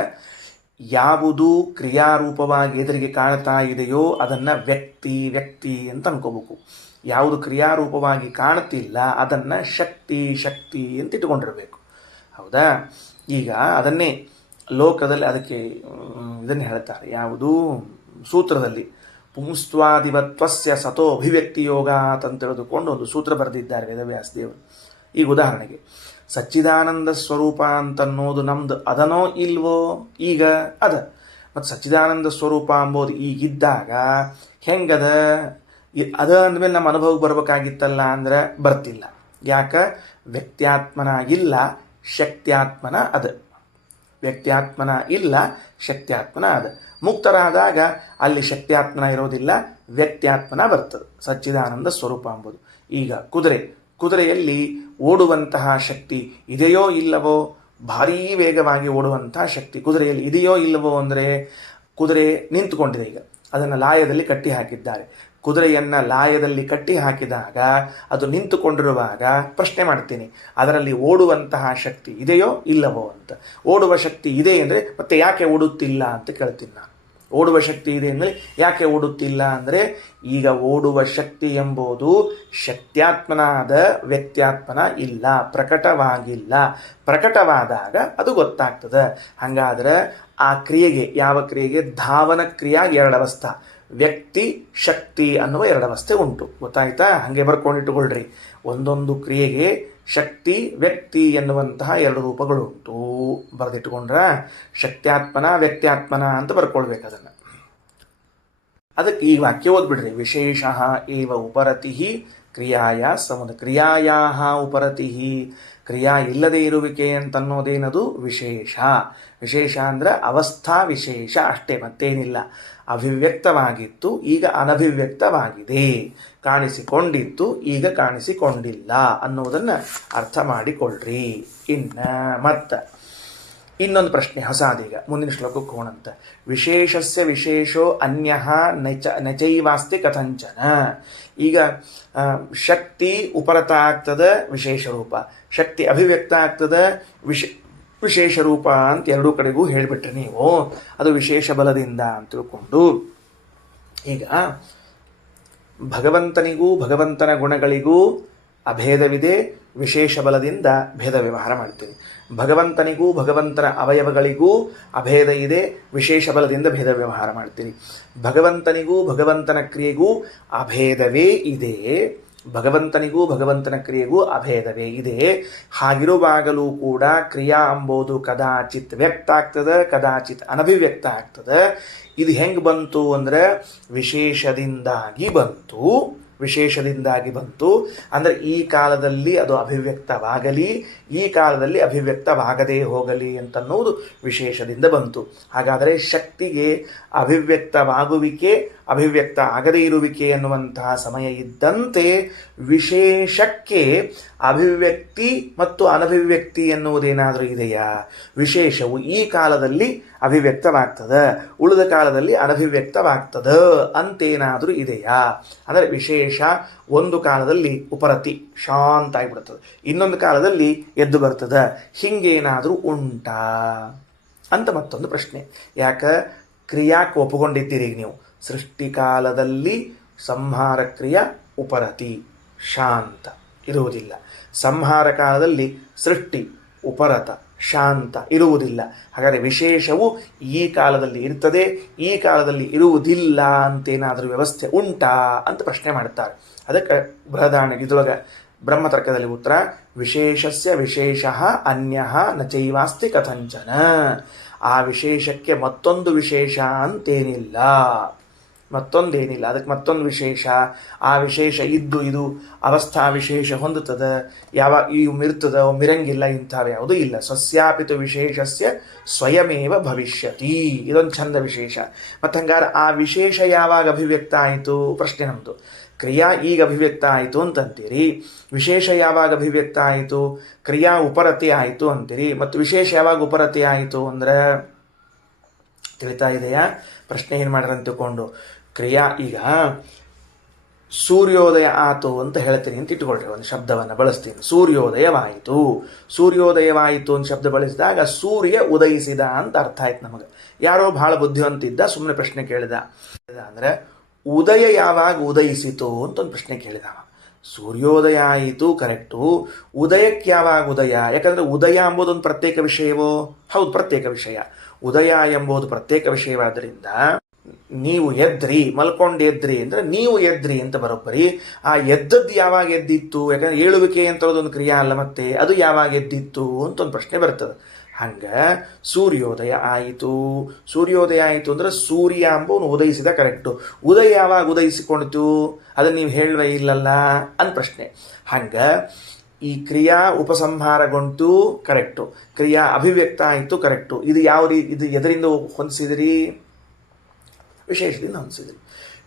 ಯಾವುದು ಕ್ರಿಯಾರೂಪವಾಗಿ ಎದುರಿಗೆ ಕಾಣ್ತಾ ಇದೆಯೋ ಅದನ್ನು ವ್ಯಕ್ತಿ ಅಂತ ಅನ್ಕೋಬೇಕು. ಯಾವುದು ಕ್ರಿಯಾರೂಪವಾಗಿ ಕಾಣ್ತಿಲ್ಲ ಅದನ್ನು ಶಕ್ತಿ ಅಂತ ಇಟ್ಕೊಂಡಿರ್ಬೇಕು. ಹೌದಾ? ಈಗ ಅದನ್ನೇ ಲೋಕದಲ್ಲಿ ಅದಕ್ಕೆ ಇದನ್ನು ಹೇಳ್ತಾರೆ, ಯಾವುದು ಸೂತ್ರದಲ್ಲಿ ಪುಂಸ್ತ್ವಾದಿವತ್ವಸ್ಯ ಸತೋ ಅಭಿವ್ಯಕ್ತಿ ಯೋಗ ಅಂತ ತಿಳಿದುಕೊಂಡು ಒಂದು ಸೂತ್ರ ಬರೆದಿದ್ದಾರೆ ವೇದವ್ಯಾಸದೇವರು. ಈಗ ಉದಾಹರಣೆಗೆ ಸಚ್ಚಿದಾನಂದ ಸ್ವರೂಪ ಅಂತನ್ನೋದು ನಮ್ದು ಅದನೋ ಇಲ್ವೋ? ಈಗ ಅದ. ಮತ್ತು ಸಚ್ಚಿದಾನಂದ ಸ್ವರೂಪ ಅಂಬೋದು ಈಗಿದ್ದಾಗ ಹೆಂಗದ? ಅದ ಅಂದಮೇಲೆ ನಮ್ಮ ಅನುಭವಕ್ಕೆ ಬರ್ಬೇಕಾಗಿತ್ತಲ್ಲ ಅಂದ್ರೆ ಬರ್ತಿಲ್ಲ. ಯಾಕ? ವ್ಯಕ್ತ್ಯಾತ್ಮನಾಗಿಲ್ಲ, ಶಕ್ತ್ಯಾತ್ಮನ ಅದ. ವ್ಯಕ್ತ್ಯಾತ್ಮನ ಇಲ್ಲ, ಶಕ್ತ್ಯಾತ್ಮನ ಅದ. ಮುಕ್ತರಾದಾಗ ಅಲ್ಲಿ ಶಕ್ತ್ಯಾತ್ಮನ ಇರೋದಿಲ್ಲ, ವ್ಯಕ್ತ್ಯಾತ್ಮನ ಬರ್ತದೆ, ಸಚ್ಚಿದಾನಂದ ಸ್ವರೂಪ ಅಂಬೋದು. ಈಗ ಕುದುರೆಯಲ್ಲಿ ಓಡುವಂತಹ ಶಕ್ತಿ ಇದೆಯೋ ಇಲ್ಲವೋ? ಭಾರೀ ವೇಗವಾಗಿ ಓಡುವಂತಹ ಶಕ್ತಿ ಕುದುರೆಯಲ್ಲಿ ಇದೆಯೋ ಇಲ್ಲವೋ ಅಂದರೆ ಕುದುರೆ ನಿಂತುಕೊಂಡಿದೆ. ಈಗ ಅದನ್ನು ಲಾಯದಲ್ಲಿ ಕಟ್ಟಿ ಹಾಕಿದ್ದಾರೆ. ಕುದುರೆಯನ್ನು ಲಾಯದಲ್ಲಿ ಕಟ್ಟಿ ಹಾಕಿದಾಗ ಅದು ನಿಂತುಕೊಂಡಿರುವಾಗ ಪ್ರಶ್ನೆ ಮಾಡ್ತೀನಿ, ಅದರಲ್ಲಿ ಓಡುವಂತಹ ಶಕ್ತಿ ಇದೆಯೋ ಇಲ್ಲವೋ ಅಂತ. ಓಡುವ ಶಕ್ತಿ ಇದೆ ಅಂದರೆ ಮತ್ತೆ ಯಾಕೆ ಓಡುತ್ತಿಲ್ಲ ಅಂತ ಕೇಳ್ತೀನಿ ನಾನು. ಓಡುವ ಶಕ್ತಿ ಇದೆ ಅಂದರೆ ಯಾಕೆ ಓಡುತ್ತಿಲ್ಲ ಅಂದರೆ, ಈಗ ಓಡುವ ಶಕ್ತಿ ಎಂಬುದು ಶಕ್ತ್ಯಾತ್ಮನಾದ, ವ್ಯಕ್ತ್ಯಾತ್ಮನ ಇಲ್ಲ, ಪ್ರಕಟವಾಗಿಲ್ಲ. ಪ್ರಕಟವಾದಾಗ ಅದು ಗೊತ್ತಾಗ್ತದೆ. ಹಾಗಾದ್ರೆ ಆ ಕ್ರಿಯೆಗೆ, ಯಾವ ಕ್ರಿಯೆಗೆ? ಧಾವನ ಕ್ರಿಯೆಗೆ ಎರಡು ಅವಸ್ಥೆ, ವ್ಯಕ್ತಿ ಶಕ್ತಿ ಅನ್ನುವ ಎರಡು ಅವಸ್ಥೆ ಉಂಟು. ಗೊತ್ತಾಯ್ತಾ? ಹಾಗೆ ಬರ್ಕೊಂಡಿಟ್ಟುಕೊಳ್ರಿ. ಒಂದೊಂದು ಕ್ರಿಯೆಗೆ ಶಕ್ತಿ, ವ್ಯಕ್ತಿ ಎನ್ನುವಂತಹ ಎರಡು ರೂಪಗಳು ಉಂಟು. ಬರೆದಿಟ್ಟುಕೊಂಡ್ರ ಶಕ್ತ್ಯಾತ್ಮನ, ವ್ಯಕ್ತ್ಯಾತ್ಮನ ಅಂತ ಬರ್ಕೊಳ್ಬೇಕು ಅದನ್ನು. ಅದಕ್ಕೆ ಈ ವಾಕ್ಯ ಓದ್ಬಿಡ್ರಿ. ವಿಶೇಷ ಏವ ಉಪರತಿ ಕ್ರಿಯಾಯ ಸಮುದ. ಕ್ರಿಯಾಯಾ ಉಪರತಿ, ಕ್ರಿಯಾ ಇಲ್ಲದೆ ಇರುವಿಕೆ ಅಂತನ್ನೋದೇನದು ವಿಶೇಷ. ವಿಶೇಷ ಅಂದ್ರೆ ಅವಸ್ಥಾ ವಿಶೇಷ ಅಷ್ಟೇ, ಮತ್ತೇನಿಲ್ಲ. ಅಭಿವ್ಯಕ್ತವಾಗಿತ್ತು, ಈಗ ಅನಭಿವ್ಯಕ್ತವಾಗಿದೆ. ಕಾಣಿಸಿಕೊಂಡಿತ್ತು, ಈಗ ಕಾಣಿಸಿಕೊಂಡಿಲ್ಲ ಅನ್ನೋದನ್ನು ಅರ್ಥ ಮಾಡಿಕೊಳ್ಳ್ರಿ. ಇನ್ನೊಂದು ಪ್ರಶ್ನೆ ಹೊಸಾದೀಗ ಮುಂದಿನ ಶ್ಲೋಕಕ್ಕೆ ಹೋಣಂತ. ವಿಶೇಷಸ್ಯ ವಿಶೇಷೋ ಅನ್ಯಃ ನಚೈವಾಸ್ತಿ ಕಥಂಚನ. ಈಗ ಶಕ್ತಿ ಉಪರತ ಆಗ್ತದೆ, ವಿಶೇಷ ರೂಪ. ಶಕ್ತಿ ಅಭಿವ್ಯಕ್ತ ಆಗ್ತದೆ, ವಿಶೇಷ ರೂಪ ಅಂತ ಎರಡೂ ಕಡೆಗೂ ಹೇಳಿಬಿಟ್ರೆ ನೀವು ಅದು ವಿಶೇಷ ಬಲದಿಂದ ಅಂತ ತಿಳ್ಕೊಂಡು, ಈಗ ಭಗವಂತನಿಗೂ ಭಗವಂತನ ಗುಣಗಳಿಗೂ ಅಭೇದವಿದೆ, ವಿಶೇಷ ಬಲದಿಂದ ಭೇದ ವ್ಯವಹಾರ ಮಾಡ್ತೀನಿ. ಭಗವಂತನಿಗೂ ಭಗವಂತನ ಅವಯವಗಳಿಗೂ ಅಭೇದ ಇದೆ, ವಿಶೇಷ ಬಲದಿಂದ ಭೇದ ವ್ಯವಹಾರ ಮಾಡ್ತೀನಿ. ಭಗವಂತನಿಗೂ ಭಗವಂತನ ಕ್ರಿಯೆಗೂ ಅಭೇದವೇ ಇದೆ, ಭಗವಂತನಿಗೂ ಭಗವಂತನ ಕ್ರಿಯೆಗೂ ಅಭೇದವೇ ಇದೆ. ಹಾಗಿರುವಾಗಲೂ ಕೂಡ ಕ್ರಿಯಾ ಎಂಬುದು ಕದಾಚಿತ್ ವ್ಯಕ್ತ ಆಗ್ತದೆ, ಕದಾಚಿತ್ ಅನಭಿವ್ಯಕ್ತ ಆಗ್ತದೆ. ಇದು ಹೆಂಗೆ ಬಂತು ಅಂದರೆ ವಿಶೇಷದಿಂದಾಗಿ ಬಂತು. ವಿಶೇಷದಿಂದಾಗಿ ಬಂತು ಅಂದರೆ ಈ ಕಾಲದಲ್ಲಿ ಅದು ಅಭಿವ್ಯಕ್ತವಾಗಲಿ, ಈ ಕಾಲದಲ್ಲಿ ಅಭಿವ್ಯಕ್ತವಾಗದೇ ಹೋಗಲಿ ಅಂತನ್ನುವುದು ವಿಶೇಷದಿಂದ ಬಂತು. ಹಾಗಾದರೆ ಶಕ್ತಿಗೆ ಅಭಿವ್ಯಕ್ತವಾಗುವಿಕೆ, ಅಭಿವ್ಯಕ್ತ ಆಗದೇ ಇರುವಿಕೆ ಎನ್ನುವಂತಹ ಸಮಯ ಇದ್ದಂತೆ ವಿಶೇಷಕ್ಕೆ ಅಭಿವ್ಯಕ್ತಿ ಮತ್ತು ಅನಭಿವ್ಯಕ್ತಿ ಎನ್ನುವುದೇನಾದರೂ ಇದೆಯಾ? ವಿಶೇಷವು ಈ ಕಾಲದಲ್ಲಿ ಅಭಿವ್ಯಕ್ತವಾಗ್ತದೆ, ಉಳಿದ ಕಾಲದಲ್ಲಿ ಅನಭಿವ್ಯಕ್ತವಾಗ್ತದೆ ಅಂತೇನಾದರೂ ಇದೆಯಾ? ಅಂದರೆ ವಿಶೇಷ ಒಂದು ಕಾಲದಲ್ಲಿ ಉಪರತಿ ಶಾಂತ ಆಗಿಬಿಡ್ತದೆ, ಇನ್ನೊಂದು ಕಾಲದಲ್ಲಿ ಎದ್ದು ಬರ್ತದೆ, ಹಿಂಗೇನಾದರೂ ಉಂಟಾ ಅಂತ ಮತ್ತೊಂದು ಪ್ರಶ್ನೆ. ಯಾಕೆ ಕ್ರಿಯಾಕ್ಕೆ ಒಪ್ಪಿಕೊಂಡಿದ್ದೀರಿ ನೀವು? ಸೃಷ್ಟಿಕಾಲದಲ್ಲಿ ಸಂಹಾರ ಕ್ರಿಯಾ ಉಪರತಿ ಶಾಂತ ಇರುವುದಿಲ್ಲ, ಸಂಹಾರ ಕಾಲದಲ್ಲಿ ಸೃಷ್ಟಿ ಉಪರತ ಶಾಂತ ಇರುವುದಿಲ್ಲ. ಹಾಗಾದರೆ ವಿಶೇಷವು ಈ ಕಾಲದಲ್ಲಿ ಇರ್ತದೆ, ಈ ಕಾಲದಲ್ಲಿ ಇರುವುದಿಲ್ಲ ಅಂತೇನಾದರೂ ವ್ಯವಸ್ಥೆ ಉಂಟಾ ಅಂತ ಪ್ರಶ್ನೆ ಮಾಡ್ತಾರೆ. ಅದಕ್ಕೆ ಬೃಹದಾರಣ್ಯಕ ಇದರೊಳಗೆ ಬ್ರಹ್ಮತರ್ಕದಲ್ಲಿ ಉತ್ತರ ವಿಶೇಷಸ್ಯ ವಿಶೇಷ ಅನ್ಯಃ ನಚೈವಾಸ್ತಿ ಕಥಂಚನ. ಆ ವಿಶೇಷಕ್ಕೆ ಮತ್ತೊಂದು ವಿಶೇಷ ಅಂತೇನಿಲ್ಲ, ಮತ್ತೊಂದೇನಿಲ್ಲ. ಅದಕ್ಕೆ ಮತ್ತೊಂದು ವಿಶೇಷ, ಆ ವಿಶೇಷ ಇದ್ದು ಇದು ಅವಸ್ಥಾ ವಿಶೇಷ ಹೊಂದುತ್ತದೆ, ಇವು ಮಿರ್ತದ ಮಿರಂಗಿಲ್ಲ, ಇಂಥವು ಯಾವುದೂ ಇಲ್ಲ. ಸ್ವಸ್ಯಾಪಿತು ವಿಶೇಷಸ್ಯ ಸ್ವಯಮೇವ ಭವಿಷ್ಯತಿ, ಇದೊಂದು ಚಂದ ವಿಶೇಷ. ಮತ್ತು ಹಂಗಾರೆ ಆ ವಿಶೇಷ ಯಾವಾಗ ಅಭಿವ್ಯಕ್ತ ಆಯಿತು? ಪ್ರಶ್ನೆ ನಮ್ಮದು. ಕ್ರಿಯಾ ಈಗ ಅಭಿವ್ಯಕ್ತ ಆಯಿತು ಅಂತಂತೀರಿ, ವಿಶೇಷ ಯಾವಾಗ ಅಭಿವ್ಯಕ್ತ ಆಯಿತು? ಕ್ರಿಯಾ ಉಪರತಿ ಆಯಿತು ಅಂತೀರಿ. ಮತ್ತು ವಿಶೇಷ ಯಾವಾಗ ಉಪರತಿ ಆಯಿತು ಅಂದರೆ ತಿಳಿತಾ ಇದೆಯಾ? ಪ್ರಶ್ನೆ ಏನು ಮಾಡ್ರಿ ಅಂತ ತಿಳ್ಕೊಂಡು, ಕ್ರಿಯಾ ಈಗ ಸೂರ್ಯೋದಯ ಆಯಿತು ಅಂತ ಹೇಳ್ತೀನಿ ಅಂತ ಇಟ್ಕೊಳ್ರಿ, ಒಂದು ಶಬ್ದವನ್ನು ಬಳಸ್ತೀನಿ. ಸೂರ್ಯೋದಯವಾಯಿತು, ಸೂರ್ಯೋದಯವಾಯಿತು ಅಂತ ಶಬ್ದ ಬಳಸಿದಾಗ ಸೂರ್ಯ ಉದಯಿಸಿದ ಅಂತ ಅರ್ಥ ಆಯ್ತು ನಮಗೆ. ಯಾರೋ ಭಾಳ ಬುದ್ಧಿವಂತಿದ್ದ, ಸುಮ್ಮನೆ ಪ್ರಶ್ನೆ ಕೇಳಿದ. ಅಂದರೆ ಉದಯ ಯಾವಾಗ ಉದಯಿಸಿತು ಅಂತ ಒಂದು ಪ್ರಶ್ನೆ ಕೇಳಿದ. ಸೂರ್ಯೋದಯ ಆಯಿತು ಕರೆಕ್ಟು, ಉದಯಕ್ಕೆ ಯಾವಾಗ ಉದಯ? ಯಾಕಂದರೆ ಉದಯ ಎಂಬುದೊಂದು ಪ್ರತ್ಯೇಕ ವಿಷಯವೋ? ಹೌದು, ಪ್ರತ್ಯೇಕ ವಿಷಯ. ಉದಯ ಎಂಬುದು ಪ್ರತ್ಯೇಕ ವಿಷಯವಾದ್ದರಿಂದ ನೀವು ಎದ್ರಿ, ಮಲ್ಕೊಂಡು ಎದ್ರಿ ಅಂದ್ರೆ ನೀವು ಎದ್ರಿ ಅಂತ ಬರೋಬ್ಬರಿ. ಆ ಎದ್ದದ್ದು ಯಾವಾಗ ಎದ್ದಿತ್ತು? ಯಾಕಂದ್ರೆ ಏಳುವಿಕೆ ಅಂತ ಒಂದು ಕ್ರಿಯಾ ಅಲ್ಲ, ಮತ್ತೆ ಅದು ಯಾವಾಗ ಎದ್ದಿತ್ತು ಅಂತ ಒಂದು ಪ್ರಶ್ನೆ ಬರ್ತದೆ. ಹಂಗ ಸೂರ್ಯೋದಯ ಆಯಿತು. ಸೂರ್ಯೋದಯ ಆಯಿತು ಅಂದ್ರೆ ಸೂರ್ಯ ಅಂಬವನು ಉದಯಿಸಿದ ಕರೆಕ್ಟು. ಉದಯ ಯಾವಾಗ ಉದಯಿಸಿಕೊಂಡಿತು ಅದನ್ನು ನೀವು ಹೇಳುವ ಇಲ್ಲಲ್ಲ ಅಂತ ಪ್ರಶ್ನೆ. ಹಂಗ ಈ ಕ್ರಿಯಾ ಉಪಸಂಹಾರಗೊಂಟು ಕರೆಕ್ಟು, ಕ್ರಿಯಾ ಅಭಿವ್ಯಕ್ತ ಆಯಿತು ಕರೆಕ್ಟು. ಇದು ಯಾವ ರೀತಿ, ಇದು ಎದರಿಂದ ಹೊಂದಿಸಿದ್ರಿ? ವಿಶೇಷದಿಂದ ಹೊಂದಿಸಿದ್ರಿ.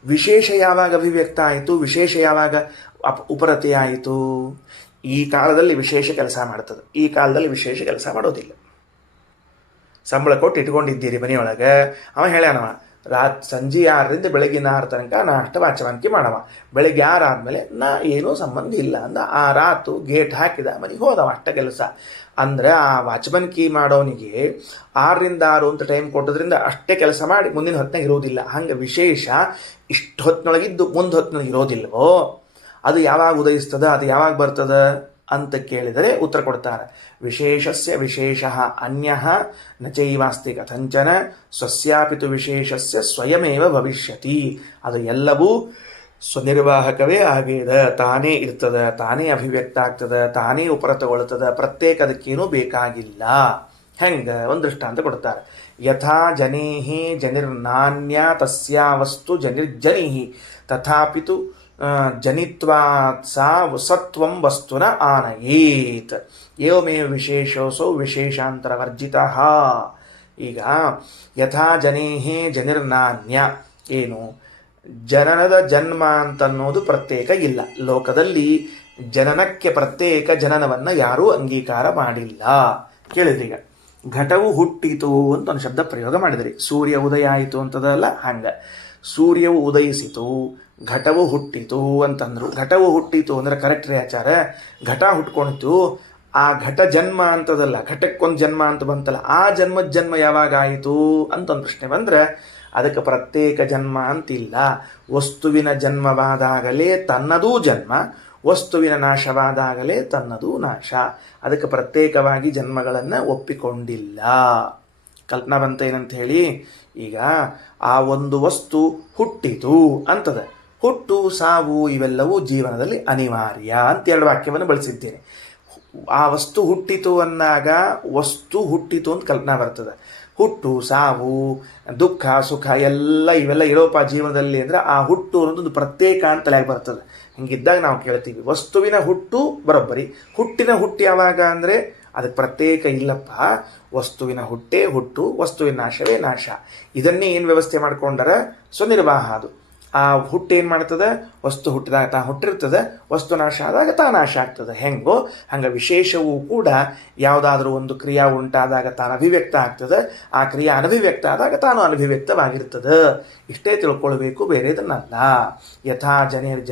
ವಿಶೇಷ ಯಾವಾಗ ಅಭಿವ್ಯಕ್ತ ಆಯಿತು? ವಿಶೇಷ ಯಾವಾಗ ಉಪರತಿ ಆಯಿತು? ಈ ಕಾಲದಲ್ಲಿ ವಿಶೇಷ ಕೆಲಸ ಮಾಡ್ತದೆ, ಈ ಕಾಲದಲ್ಲಿ ವಿಶೇಷ ಕೆಲಸ ಮಾಡೋದಿಲ್ಲ. ಸಂಬಳ ಕೊಟ್ಟು ಇಟ್ಕೊಂಡಿದ್ದೀರಿ ಮನೆಯೊಳಗೆ, ಅವ ಹೇಳ್ಯಾನವ ಸಂಜೆ 6ರಿಂದ ಬೆಳಗಿನ 6 ತನಕ ನಾ ಅಷ್ಟ ವಾಚಮಂತಿ ಮಾಡವ, ಬೆಳಗ್ಗೆ 6 ಆದಮೇಲೆ ನಾ ಏನೂ ಸಂಬಂಧ ಇಲ್ಲ ಅಂದ. 6 ಆತು, ಗೇಟ್ ಹಾಕಿದ, ಮನೆಗೆ ಹೋದವ, ಅಷ್ಟ ಕೆಲಸ. ಅಂದ್ರೆ ಆ ವಾಚ್ಮನ್ಕಿ ಮಾಡೋನಿಗೆ 6ರಿಂದ 6 ಅಂತ ಟೈಮ್ ಕೊಟ್ಟೋದ್ರಿಂದ ಅಷ್ಟೇ ಕೆಲಸ ಮಾಡಿ ಮುಂದಿನ ಹೊತ್ತಿನಾಗ ಇರೋದಿಲ್ಲ. ಹಂಗೆ ವಿಶೇಷ ಇಷ್ಟು ಹೊತ್ತಿನೊಳಗಿದ್ದು ಮುಂದೆ ಹೊತ್ತಿನೊಳಗೆ ಇರೋದಿಲ್ವೋ? ಅದು ಯಾವಾಗ ಉದಯಿಸ್ತದ, ಅದು ಯಾವಾಗ ಬರ್ತದ ಅಂತ ಕೇಳಿದರೆ ಉತ್ತರ ಕೊಡ್ತಾರೆ. ವಿಶೇಷಸ್ಯ ವಿಶೇಷ ಅನ್ಯ ನಚೈವಾಸ್ತಿ ಕಥಂಚನ ಸ್ವಸ್ಯಾಪಿತು ವಿಶೇಷಸ್ಯ ಸ್ವಯಮೇವ ಭವಿಷ್ಯತಿ. ಅದು ಎಲ್ಲವೂ ಸ್ವನಿರ್ವಾಹಕವೇ ಆಗಿದೆ, ತಾನೇ ಇರ್ತದೆ, ತಾನೇ ಅಭಿವ್ಯಕ್ತ ಆಗ್ತದೆ, ತಾನೇ ಉಪರ ತಗೊಳ್ತದೆ, ಪ್ರತ್ಯೇಕ ಅದಕ್ಕೇನೂ ಬೇಕಾಗಿಲ್ಲ. ಹೆಂಗೆ ಒಂದು ದೃಷ್ಟಾಂತ ಕೊಡ್ತಾರೆ. ಯಥಾ ಜನೇಹಿ ಜನಿರ್ನಾನ್ಯ ತಸ್ಯಾ ವಸ್ತು ಜನಿರ್ಜನಿಹಿ ತಥಾಪಿತು ಜನಿತ್ವಾತ್ ಸಾ ಸತ್ವಂ ವಸ್ತುನ ಆನಯೇತ್ ಏವಮೇವ ವಿಶೇಷೋಸೌ ವಿಶೇಷಾಂತರವರ್ಜಿತ. ಈಗ ಯಥಾ ಜನೇಹೇ ಜನಿರ್ನಾನ್ಯ, ಏನು ಜನನದ ಜನ್ಮ ಅಂತನ್ನೋದು ಪ್ರತ್ಯೇಕ ಇಲ್ಲ. ಲೋಕದಲ್ಲಿ ಜನನಕ್ಕೆ ಪ್ರತ್ಯೇಕ ಜನನವನ್ನು ಯಾರೂ ಅಂಗೀಕಾರ ಮಾಡಿಲ್ಲ. ಕೇಳಿದ್ರೀಗ ಘಟವು ಹುಟ್ಟಿತು ಅಂತ ಒಂದು ಶಬ್ದ ಪ್ರಯೋಗ ಮಾಡಿದ್ರಿ. ಸೂರ್ಯ ಉದಯ ಆಯಿತು ಅಂತದಲ್ಲ, ಹಂಗೆ ಸೂರ್ಯವು ಉದಯಿಸಿತು, ಘಟವು ಹುಟ್ಟಿತು ಅಂತಂದ್ರು. ಘಟವು ಹುಟ್ಟಿತು ಅಂದ್ರೆ ಕರೆಕ್ಟ್ ರೀ ಆಚಾರ, ಘಟ ಹುಟ್ಕೊಂಡಿತು. ಆ ಘಟ ಜನ್ಮ ಅಂತದಲ್ಲ, ಘಟಕ್ಕೊಂದು ಜನ್ಮ ಅಂತ ಬಂತಲ್ಲ, ಆ ಜನ್ಮ ಯಾವಾಗ ಆಯಿತು ಅಂತ ಒಂದು ಪ್ರಶ್ನೆ ಬಂದ್ರೆ ಅದಕ್ಕೆ ಪ್ರತ್ಯೇಕ ಜನ್ಮ ಅಂತಿಲ್ಲ. ವಸ್ತುವಿನ ಜನ್ಮವಾದಾಗಲೇ ತನ್ನದೂ ಜನ್ಮ, ವಸ್ತುವಿನ ನಾಶವಾದಾಗಲೇ ತನ್ನದೂ ನಾಶ. ಅದಕ್ಕೆ ಪ್ರತ್ಯೇಕವಾಗಿ ಜನ್ಮಗಳನ್ನು ಒಪ್ಪಿಕೊಂಡಿಲ್ಲ. ಕಲ್ಪನಾ ಬಂತ ಏನಂತ ಹೇಳಿ? ಈಗ ಆ ಒಂದು ವಸ್ತು ಹುಟ್ಟಿತು ಅಂತದ. ಹುಟ್ಟು ಸಾವು ಇವೆಲ್ಲವೂ ಜೀವನದಲ್ಲಿ ಅನಿವಾರ್ಯ ಅಂತ 2 ವಾಕ್ಯವನ್ನು ಬಳಸಿದ್ದೇನೆ. ಆ ವಸ್ತು ಹುಟ್ಟಿತು ಅಂದಾಗ ವಸ್ತು ಹುಟ್ಟಿತು ಅಂತ ಕಲ್ಪನಾ ಬರ್ತದೆ. ಹುಟ್ಟು ಸಾವು ದುಃಖ ಸುಖ ಇವೆಲ್ಲ ಇರೋಪ ಜೀವನದಲ್ಲಿ ಅಂದರೆ ಆ ಹುಟ್ಟು ಅನ್ನೋದೊಂದು ಪ್ರತ್ಯೇಕ ಅಂತ ತಲೆಗೆ ಬರ್ತದೆ. ಹಿಂಗಿದ್ದಾಗ ನಾವು ಕೇಳ್ತೀವಿ ವಸ್ತುವಿನ ಹುಟ್ಟು ಬರೋಬ್ಬರಿ, ಹುಟ್ಟಿನ ಹುಟ್ಟು ಯಾವಾಗ ಅಂದರೆ ಅದಕ್ಕೆ ಪ್ರತ್ಯೇಕ ಇಲ್ಲಪ್ಪ. ವಸ್ತುವಿನ ಹುಟ್ಟೇ ಹುಟ್ಟು, ವಸ್ತುವಿನ ನಾಶವೇ ನಾಶ. ಇದನ್ನೇ ಏನು ವ್ಯವಸ್ಥೆ ಮಾಡ್ಕೊಂಡರ ಸ್ವನಿರ್ವಾಹ. ಅದು ಆ ಹುಟ್ಟು ಏನು ಮಾಡ್ತದೆ? ವಸ್ತು ಹುಟ್ಟಿದಾಗ ತಾ ಹುಟ್ಟಿರ್ತದೆ, ವಸ್ತು ನಾಶ ಆದಾಗ ತಾ ನಾಶ ಆಗ್ತದೆ. ಹೆಂಗೋ ಹಂಗೆ ವಿಶೇಷವೂ ಕೂಡ ಯಾವುದಾದ್ರೂ ಒಂದು ಕ್ರಿಯಾ ಉಂಟಾದಾಗ ತಾನು ಅಭಿವ್ಯಕ್ತ ಆಗ್ತದೆ, ಆ ಕ್ರಿಯಾ ಅನಭಿವ್ಯಕ್ತ ಆದಾಗ ತಾನು ಅನಭಿವ್ಯಕ್ತವಾಗಿರ್ತದೆ. ಇಷ್ಟೇ ತಿಳ್ಕೊಳ್ಬೇಕು, ಬೇರೆದನ್ನಲ್ಲ. ಯಥಾ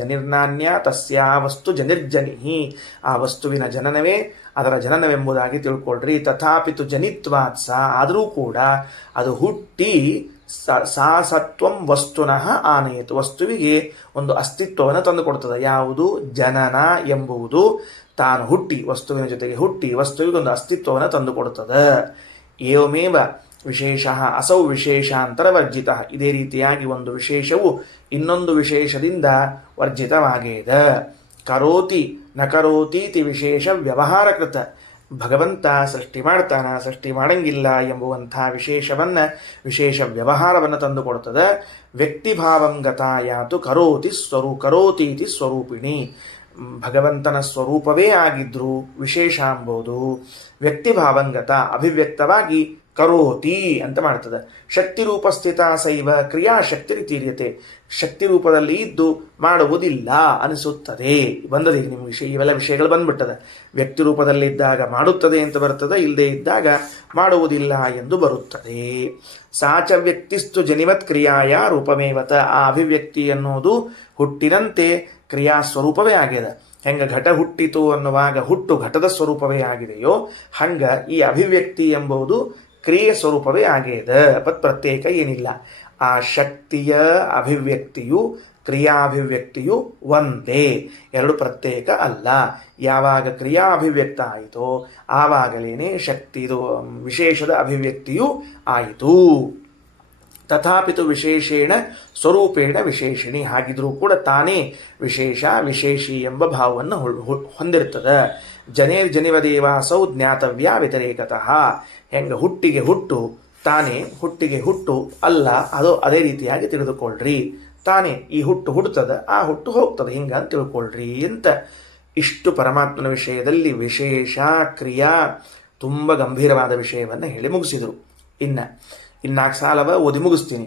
ಜನಿರ್ನಾನ್ಯ ತಸ್ಯಾ ವಸ್ತು ಜನಿರ್ಜನಿಹಿ, ಆ ವಸ್ತುವಿನ ಜನನವೇ ಅದರ ಜನನವೆಂಬುದಾಗಿ ತಿಳ್ಕೊಳ್ರಿ. ತಥಾಪಿತು ಜನಿತ್ವಾತ್ ಸಾ, ಆದರೂ ಕೂಡ ಅದು ಹುಟ್ಟಿ ಸಾ ಸತ್ವಂ ವಸ್ತುನಃ ಆನಯಿತು, ವಸ್ತುವಿಗೆ ಒಂದು ಅಸ್ತಿತ್ವವನ್ನು ತಂದು ಕೊಡ್ತದೆ. ಯಾವುದು? ಜನನ ಎಂಬುದು ತಾನು ಹುಟ್ಟಿ, ವಸ್ತುವಿನ ಜೊತೆಗೆ ಹುಟ್ಟಿ ವಸ್ತುವಿಗೆ ಒಂದು ಅಸ್ತಿತ್ವವನ್ನು ತಂದು ಕೊಡುತ್ತದೆ. ಏವಮೇವ ವಿಶೇಷ ಅಸೌ ವಿಶೇಷಾಂತರ ವರ್ಜಿತ. ಇದೇ ರೀತಿಯಾಗಿ ಒಂದು ವಿಶೇಷವು ಇನ್ನೊಂದು ವಿಶೇಷದಿಂದ ವರ್ಜಿತವಾಗಿದೆ. ಕರೋತಿ ನ ಕರೋತೀತಿ ವಿಶೇಷ ವ್ಯವಹಾರಕೃತ. ಭಗವಂತ ಸೃಷ್ಟಿ ಮಾಡ್ತಾನ, ಸೃಷ್ಟಿ ಮಾಡಂಗಿಲ್ಲ ಎಂಬುವಂಥ ವಿಶೇಷ ವ್ಯವಹಾರವನ್ನು ತಂದುಕೊಡ್ತದೆ. ವ್ಯಕ್ತಿಭಾವಂ ಗತಾಯಾತು ಕರೋತೀತಿ ಸ್ವರೂಪಿಣಿ. ಭಗವಂತನ ಸ್ವರೂಪವೇ ಆಗಿದ್ರು ವಿಶೇಷ ಎಂಬುದು ವ್ಯಕ್ತಿಭಾವಂಗತ ಅಭಿವ್ಯಕ್ತವಾಗಿ ಕರೋತಿ ಅಂತ ಮಾಡ್ತದೆ. ಶಕ್ತಿ ರೂಪ ಸ್ಥಿತ ಸೈವ ಕ್ರಿಯಾಶಕ್ತಿ ತೀರ್ಯತೆ. ಶಕ್ತಿ ರೂಪದಲ್ಲಿ ಇದ್ದು ಮಾಡುವುದಿಲ್ಲ ಅನಿಸುತ್ತದೆ. ಬಂದದ ಈಗ ನಿಮ್ಗೆ ಇವೆಲ್ಲ ವಿಷಯಗಳು ಬಂದ್ಬಿಟ್ಟದ. ವ್ಯಕ್ತಿ ರೂಪದಲ್ಲಿದ್ದಾಗ ಮಾಡುತ್ತದೆ ಅಂತ ಬರ್ತದೆ, ಇಲ್ಲದೆ ಇದ್ದಾಗ ಮಾಡುವುದಿಲ್ಲ ಎಂದು ಬರುತ್ತದೆ. ಸಾಚ ವ್ಯಕ್ತಿಸ್ತು ಜನಿವತ್ ಕ್ರಿಯಾಯ ರೂಪಮೇವತ. ಆ ಅಭಿವ್ಯಕ್ತಿ ಅನ್ನೋದು ಹುಟ್ಟಿನಂತೆ ಕ್ರಿಯಾ ಸ್ವರೂಪವೇ ಆಗಿದೆ. ಹೆಂಗ ಘಟ ಹುಟ್ಟಿತು ಅನ್ನುವಾಗ ಹುಟ್ಟು ಘಟದ ಸ್ವರೂಪವೇ ಆಗಿದೆಯೋ ಹಂಗ ಈ ಅಭಿವ್ಯಕ್ತಿ ಎಂಬುದು ಕ್ರಿಯೆ ಸ್ವರೂಪವೇ ಆಗಿದೆ. ಪ್ರತ್ಯೇಕ ಏನಿಲ್ಲ. ಆ ಶಕ್ತಿಯ ಅಭಿವ್ಯಕ್ತಿಯು ಕ್ರಿಯಾಭಿವ್ಯಕ್ತಿಯು ಒಂದೇ, ಎರಡು ಪ್ರತ್ಯೇಕ ಅಲ್ಲ. ಯಾವಾಗ ಕ್ರಿಯಾಭಿವ್ಯಕ್ತ ಆಯಿತೋ ಆವಾಗಲೇನೆ ಶಕ್ತಿದು ವಿಶೇಷದ ಅಭಿವ್ಯಕ್ತಿಯು ಆಯಿತು. ತಥಾಪಿತು ವಿಶೇಷೇಣ ಸ್ವರೂಪೇಣ ವಿಶೇಷಿಣಿ, ಹಾಗಿದ್ರೂ ಕೂಡ ತಾನೇ ವಿಶೇಷ ವಿಶೇಷಿ ಎಂಬ ಭಾವವನ್ನು ಹೊಂದಿರ್ತದೆ. ಜನೇರ್ಜನಿವ ದೇವಾಸೌ ಜ್ಞಾತವ್ಯ ವ್ಯತಿರೇಕತಃ, ಹೆಂಗೆ ಹುಟ್ಟಿಗೆ ಹುಟ್ಟು ತಾನೇ ಹುಟ್ಟಿಗೆ ಹುಟ್ಟು ಅಲ್ಲ, ಅದು ಅದೇ ರೀತಿಯಾಗಿ ತಿಳಿದುಕೊಳ್ಳ್ರಿ. ತಾನೇ ಈ ಹುಟ್ಟು ಹುಡ್ತದ, ಆ ಹುಟ್ಟು ಹೋಗ್ತದೆ, ಹಿಂಗ ತಿಳ್ಕೊಳ್ರಿ ಅಂತ ಇಷ್ಟು ಪರಮಾತ್ಮನ ವಿಷಯದಲ್ಲಿ ವಿಶೇಷ ಕ್ರಿಯಾ ತುಂಬ ಗಂಭೀರವಾದ ವಿಷಯವನ್ನು ಹೇಳಿ ಮುಗಿಸಿದರು. ಇನ್ನಾಲ್ಕು ಸಾಲವ ಓದಿ ಮುಗಿಸ್ತೀನಿ.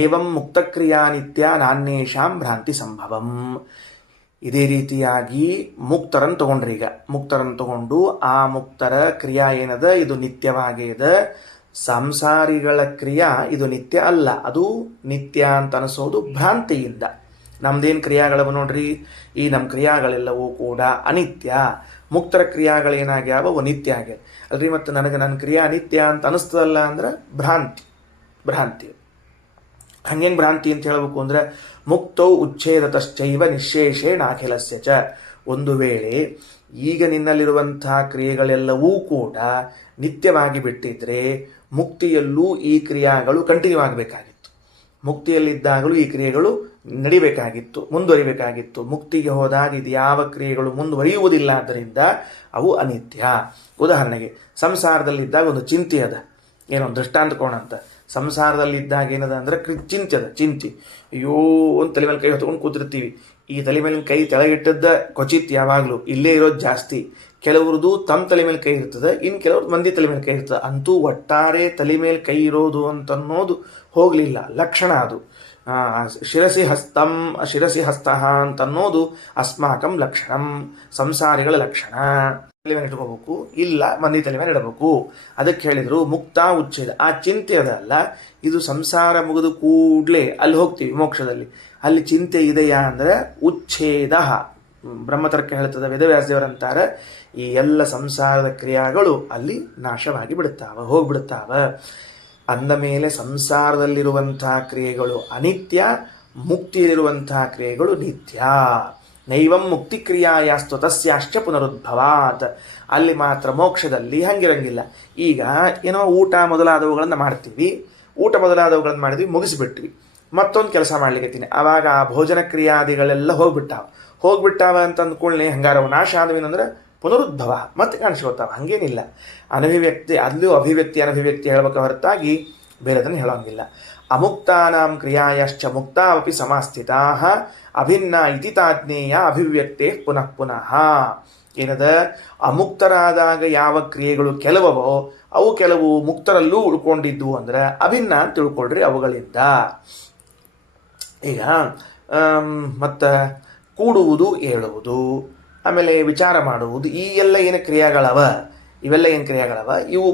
ಏವಂ ಮುಕ್ತಕ್ರಿಯಾ ನಿತ್ಯ ನಾನ್ಯೇಷಾಂ ಭ್ರಾಂತಿ ಸಂಭವಂ. ಇದೇ ರೀತಿಯಾಗಿ ಮುಕ್ತರನ್ನು ತಗೊಂಡ್ರಿ. ಈಗ ಮುಕ್ತರನ್ನು ತಗೊಂಡು ಆ ಮುಕ್ತರ ಕ್ರಿಯಾ ಏನದ ಇದು ನಿತ್ಯವಾಗಿದೆ. ಸಂಸಾರಿಗಳ ಕ್ರಿಯಾ ಇದು ನಿತ್ಯ ಅಲ್ಲ, ಅದು ನಿತ್ಯ ಅಂತ ಅನಿಸೋದು ಭ್ರಾಂತಿಯಿಂದ. ನಮ್ದೇನು ಕ್ರಿಯಾಗಳವ ನೋಡ್ರಿ, ಈ ನಮ್ಮ ಕ್ರಿಯಾಗಳೆಲ್ಲವೂ ಕೂಡ ಅನಿತ್ಯ. ಮುಕ್ತರ ಕ್ರಿಯಾಗಳೇನಾಗ್ಯಾವ ಅವು ನಿತ್ಯ ಆಗ್ಯಾವ ಅಲ್ರಿ. ಮತ್ತು ನನಗೆ ನನ್ನ ಕ್ರಿಯಾ ನಿತ್ಯ ಅಂತ ಅನಿಸ್ತದಲ್ಲ ಅಂದ್ರೆ ಭ್ರಾಂತಿ. ಹಂಗೇನು ಭ್ರಾಂತಿ ಅಂತ ಹೇಳಬೇಕು ಅಂದರೆ ಮುಕ್ತೌ ಉಚ್ಛೇದತಶ್ಚೈವ ನಿಶೇಷೇಣ ಅಖಿಲಸ್ಯ ಚ. ಒಂದು ವೇಳೆ ಈಗ ನಿನ್ನಲ್ಲಿರುವಂಥ ಕ್ರಿಯೆಗಳೆಲ್ಲವೂ ಕೂಡ ನಿತ್ಯವಾಗಿ ಬಿಟ್ಟಿದ್ರೆ ಮುಕ್ತಿಯಲ್ಲೂ ಈ ಕ್ರಿಯಾಗಳು ಕಂಟಿನ್ಯೂ ಆಗಬೇಕಾಗಿತ್ತು. ಮುಕ್ತಿಯಲ್ಲಿದ್ದಾಗಲೂ ಈ ಕ್ರಿಯೆಗಳು ನಡಿಬೇಕಾಗಿತ್ತು, ಮುಂದುವರಿಬೇಕಾಗಿತ್ತು. ಮುಕ್ತಿಗೆ ಹೋದಾಗ ಇದು ಯಾವ ಕ್ರಿಯೆಗಳು ಮುಂದುವರಿಯುವುದಿಲ್ಲ, ಆದ್ದರಿಂದ ಅವು ಅನಿತ್ಯ. ಉದಾಹರಣೆಗೆ ಸಂಸಾರದಲ್ಲಿದ್ದಾಗ ಒಂದು ಚಿಂತೆ ಅದ, ಏನೋ ದೃಷ್ಟಾಂತ ಕೋಣಂತ. ಸಂಸಾರದಲ್ಲಿದ್ದಾಗ ಏನದ ಅಂದ್ರೆ ಚಿಂತೆ ಅದ. ಚಿಂತೆ, ಅಯ್ಯೋ ಒಂದು ತಲೆ ಮೇಲೆ ಕೈ ಹೊತ್ಕೊಂಡು ಕೂತಿರ್ತೀವಿ. ಈ ತಲೆ ಮೇಲಿನ ಕೈ ತೆಳಗಿಟ್ಟದ್ದ ಕ್ವಚಿತ್, ಯಾವಾಗಲೂ ಇಲ್ಲೇ ಇರೋದು ಜಾಸ್ತಿ. ಕೆಲವ್ರದ್ದು ತಮ್ಮ ತಲೆ ಮೇಲೆ ಕೈ ಇರ್ತದೆ, ಇನ್ನು ಕೆಲವ್ರದ್ದು ಮಂದಿ ತಲೆ ಮೇಲೆ ಕೈ ಇರ್ತದೆ. ಅಂತೂ ಒಟ್ಟಾರೆ ತಲೆ ಮೇಲೆ ಕೈ ಇರೋದು ಅಂತನ್ನೋದು ಹೋಗಲಿಲ್ಲ, ಲಕ್ಷಣ ಅದು. ಶಿರಸಿ ಹಸ್ತಃ ಅಂತನ್ನೋದು ಅಸ್ಮಾಕಂ ಲಕ್ಷಣಂ, ಸಂಸಾರಿಗಳ ಲಕ್ಷಣ. ತಲೆ ಮೇಲೆ ಇಟ್ಕೋಬೇಕು, ಇಲ್ಲ ಮಂದಿ ತಲೆ ಮೇಲೆ ಇಡಬೇಕು. ಅದಕ್ಕೆ ಹೇಳಿದ್ರು ಮುಕ್ತ ಉಚ್ಛೇದ. ಆ ಚಿಂತೆ ಅದಲ್ಲ, ಇದು ಸಂಸಾರ ಮುಗಿದು ಕೂಡಲೇ ಅಲ್ಲಿ ಹೋಗ್ತೀವಿ ಮೋಕ್ಷದಲ್ಲಿ. ಅಲ್ಲಿ ಚಿಂತೆ ಇದೆಯಾ ಅಂದರೆ ಉಚ್ಛೇದ. ಬ್ರಹ್ಮತರ್ಕ ಹೇಳ್ತದೆ, ವೇದವ್ಯಾಸದೇವರಂತಾರೆ, ಈ ಎಲ್ಲ ಸಂಸಾರದ ಕ್ರಿಯಾಗಳು ಅಲ್ಲಿ ನಾಶವಾಗಿ ಬಿಡುತ್ತಾವ, ಹೋಗ್ಬಿಡುತ್ತಾವ. ಅಂದ ಮೇಲೆ ಸಂಸಾರದಲ್ಲಿರುವಂತಹ ಕ್ರಿಯೆಗಳು ಅನಿತ್ಯ, ಮುಕ್ತಿಯಲ್ಲಿರುವಂತಹ ಕ್ರಿಯೆಗಳು ನಿತ್ಯ. ನೈವಂ ಮುಕ್ತಿ ಕ್ರಿಯಾಯಾಸ್ತು ತಸ್ಯಾಶ್ಚ ಪುನರುದ್ಭವಾತ್. ಅಲ್ಲಿ ಮಾತ್ರ ಮೋಕ್ಷದಲ್ಲಿ ಹಂಗಿರಂಗಿಲ್ಲ. ಈಗ ಏನೋ ಊಟ ಮೊದಲಾದವುಗಳನ್ನು ಮಾಡ್ತೀವಿ, ಮಾಡಿದ್ವಿ, ಮುಗಿಸಿಬಿಟ್ವಿ. ಮತ್ತೊಂದು ಕೆಲಸ ಮಾಡ್ಲಿಕ್ಕೆ ಆವಾಗ ಆ ಭೋಜನ ಕ್ರಿಯಾದಿಗಳೆಲ್ಲ ಹೋಗ್ಬಿಟ್ಟಾವ ಅಂತ ಅಂದ್ಕೊಳ್ಳಿ. ಹಂಗಾರವು ನಾಶ ಆದವೇನಂದ್ರೆ ಪುನರುದ್ಭವ ಮತ್ತೆ ಕಾಣಿಸ್ಕೊಳ್ತಾವ. ಹಂಗೇನಿಲ್ಲ. ಅನಭಿವ್ಯಕ್ತಿ, ಅಲ್ಲೂ ಅಭಿವ್ಯಕ್ತಿ ಅನಭಿವ್ಯಕ್ತಿ ಹೇಳಬೇಕು ಹೊರತಾಗಿ ಬೇರೆದನ್ನು ಹೇಳೋಂಗಿಲ್ಲ. ಅಮುಕ್ತಾನಾಂ ಕ್ರಿಯಾಯಶ್ಚ ಮುಕ್ತಾವಪಿ ಸಮಾಸ್ಥಿತಾ ಅಭಿನ್ನ ಇತಿ ತಾಜ್ಞೇಯ ಅಭಿವ್ಯಕ್ತೆ ಪುನಃ ಪುನಃ. ಏನದ, ಅಮುಕ್ತರಾದಾಗ ಯಾವ ಕ್ರಿಯೆಗಳು ಕೆಲವವೋ ಅವು ಕೆಲವು ಮುಕ್ತರಲ್ಲೂ ಉಳ್ಕೊಂಡಿದ್ವು ಅಂದ್ರೆ ಅಭಿನ್ನ ಅಂತ ತಿಳ್ಕೊಳ್ರಿ ಅವುಗಳಿಂದ. ಈಗ ಮತ್ತು ಕೂಡುವುದು, ಏಳುವುದು, ಆಮೇಲೆ ವಿಚಾರ ಮಾಡುವುದು, ಈ ಎಲ್ಲ ಏನು ಕ್ರಿಯಾಗಳವ, ಇವೆಲ್ಲ ಏನು ಕ್ರಿಯಾಗಳವ, ಇವು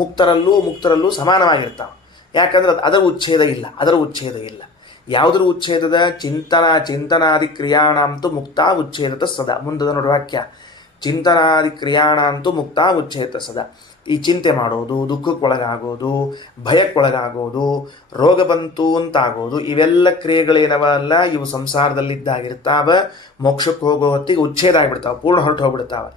ಮುಕ್ತರಲ್ಲೂ ಸಮಾನವಾಗಿರ್ತಾವೆ. ಯಾಕಂದ್ರೆ ಅದರ ಉಚ್ಛೇದ ಇಲ್ಲ. ಯಾವುದ್ರ ಉಚ್ಛೇದದ? ಚಿಂತನಾದಿ ಕ್ರಿಯಾಣಂತೂ ಮುಕ್ತ ಉಚ್ಛೇದತ ಸದಾ. ಮುಂದದ ನೋಡಿ ವಾಕ್ಯ, ಚಿಂತನಾದಿ ಕ್ರಿಯಾಣಂತೂ ಮುಕ್ತ ಉಚ್ಛೇದತ ಸದಾ. ಈ ಚಿಂತೆ ಮಾಡೋದು, ದುಃಖಕ್ಕೊಳಗಾಗೋದು, ಭಯಕ್ಕೊಳಗಾಗೋದು, ರೋಗ ಬಂತು ಅಂತಾಗೋದು, ಇವೆಲ್ಲ ಕ್ರಿಯೆಗಳೇನವಲ್ಲ ಇವು ಸಂಸಾರದಲ್ಲಿದ್ದಾಗಿರ್ತಾವ. ಮೋಕ್ಷಕ್ಕೆ ಹೋಗೋ ಹೊತ್ತಿಗೆ ಉಚ್ಛೇದ ಆಗಿಬಿಡ್ತಾವೆ, ಪೂರ್ಣ ಹೊರಟು ಹೋಗ್ಬಿಡ್ತಾವೆ.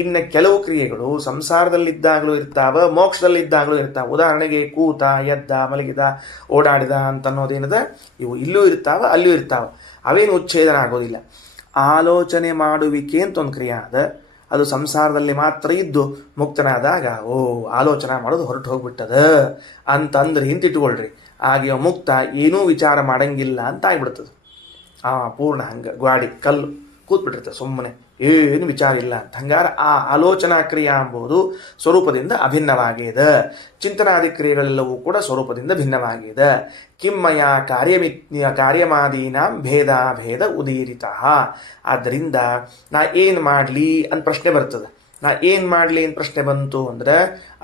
ಇನ್ನು ಕೆಲವು ಕ್ರಿಯೆಗಳು ಸಂಸಾರದಲ್ಲಿದ್ದಾಗಲೂ ಇರ್ತಾವೆ, ಮೋಕ್ಷದಲ್ಲಿದ್ದಾಗಲೂ ಇರ್ತಾವೆ. ಉದಾಹರಣೆಗೆ ಕೂತ, ಎದ್ದ, ಮಲಗಿದ, ಓಡಾಡಿದ ಅಂತನ್ನೋದೇನದ, ಇವು ಇಲ್ಲೂ ಇರ್ತಾವೆ, ಅಲ್ಲೂ ಇರ್ತಾವೆ. ಅವೇನು ಉಚ್ಛೇದನ ಆಗೋದಿಲ್ಲ. ಆಲೋಚನೆ ಮಾಡುವಿಕೆ ಅಂತ ಒಂದು ಕ್ರಿಯೆ ಅದ, ಅದು ಸಂಸಾರದಲ್ಲಿ ಮಾತ್ರ ಇದ್ದು ಮುಕ್ತನಾದಾಗ ಆಲೋಚನೆ ಮಾಡೋದು ಹೊರಟು ಹೋಗ್ಬಿಟ್ಟದ ಅಂತಂದ್ರೆ ಹಿಂತಿಟ್ಕೊಳ್ರಿ. ಹಾಗೆ ಮುಕ್ತ ಏನೂ ವಿಚಾರ ಮಾಡಂಗಿಲ್ಲ ಅಂತ ಆಗ್ಬಿಡ್ತದೆ. ಪೂರ್ಣ ಹಂಗೆ ಗಾಡಿ ಕಲ್ಲು ಕೂತ್ಬಿಟ್ಟಿರ್ತದೆ, ಸುಮ್ಮನೆ ಏನು ವಿಚಾರ ಇಲ್ಲ ಅಂತ. ಹಂಗಾರೆ ಆ ಆಲೋಚನಾ ಕ್ರಿಯೆ ಎಂಬುದು ಸ್ವರೂಪದಿಂದ ಅಭಿನ್ನವಾಗಿದೆ. ಚಿಂತನಾದಿ ಕ್ರಿಯೆಗಳೆಲ್ಲವೂ ಕೂಡ ಸ್ವರೂಪದಿಂದ ಭಿನ್ನವಾಗಿದೆ. ಕಿಮ್ಮಯ ಕಾರ್ಯಮಾದೀನಾಂ ಭೇದ ಉದೀರಿತಃ. ಆದ್ದರಿಂದ ನಾ ಏನು ಮಾಡಲಿ ಅಂತ ಪ್ರಶ್ನೆ ಬರ್ತದೆ. ನಾ ಏನು ಮಾಡಲಿ ಅಂತ ಪ್ರಶ್ನೆ ಬಂತು ಅಂದರೆ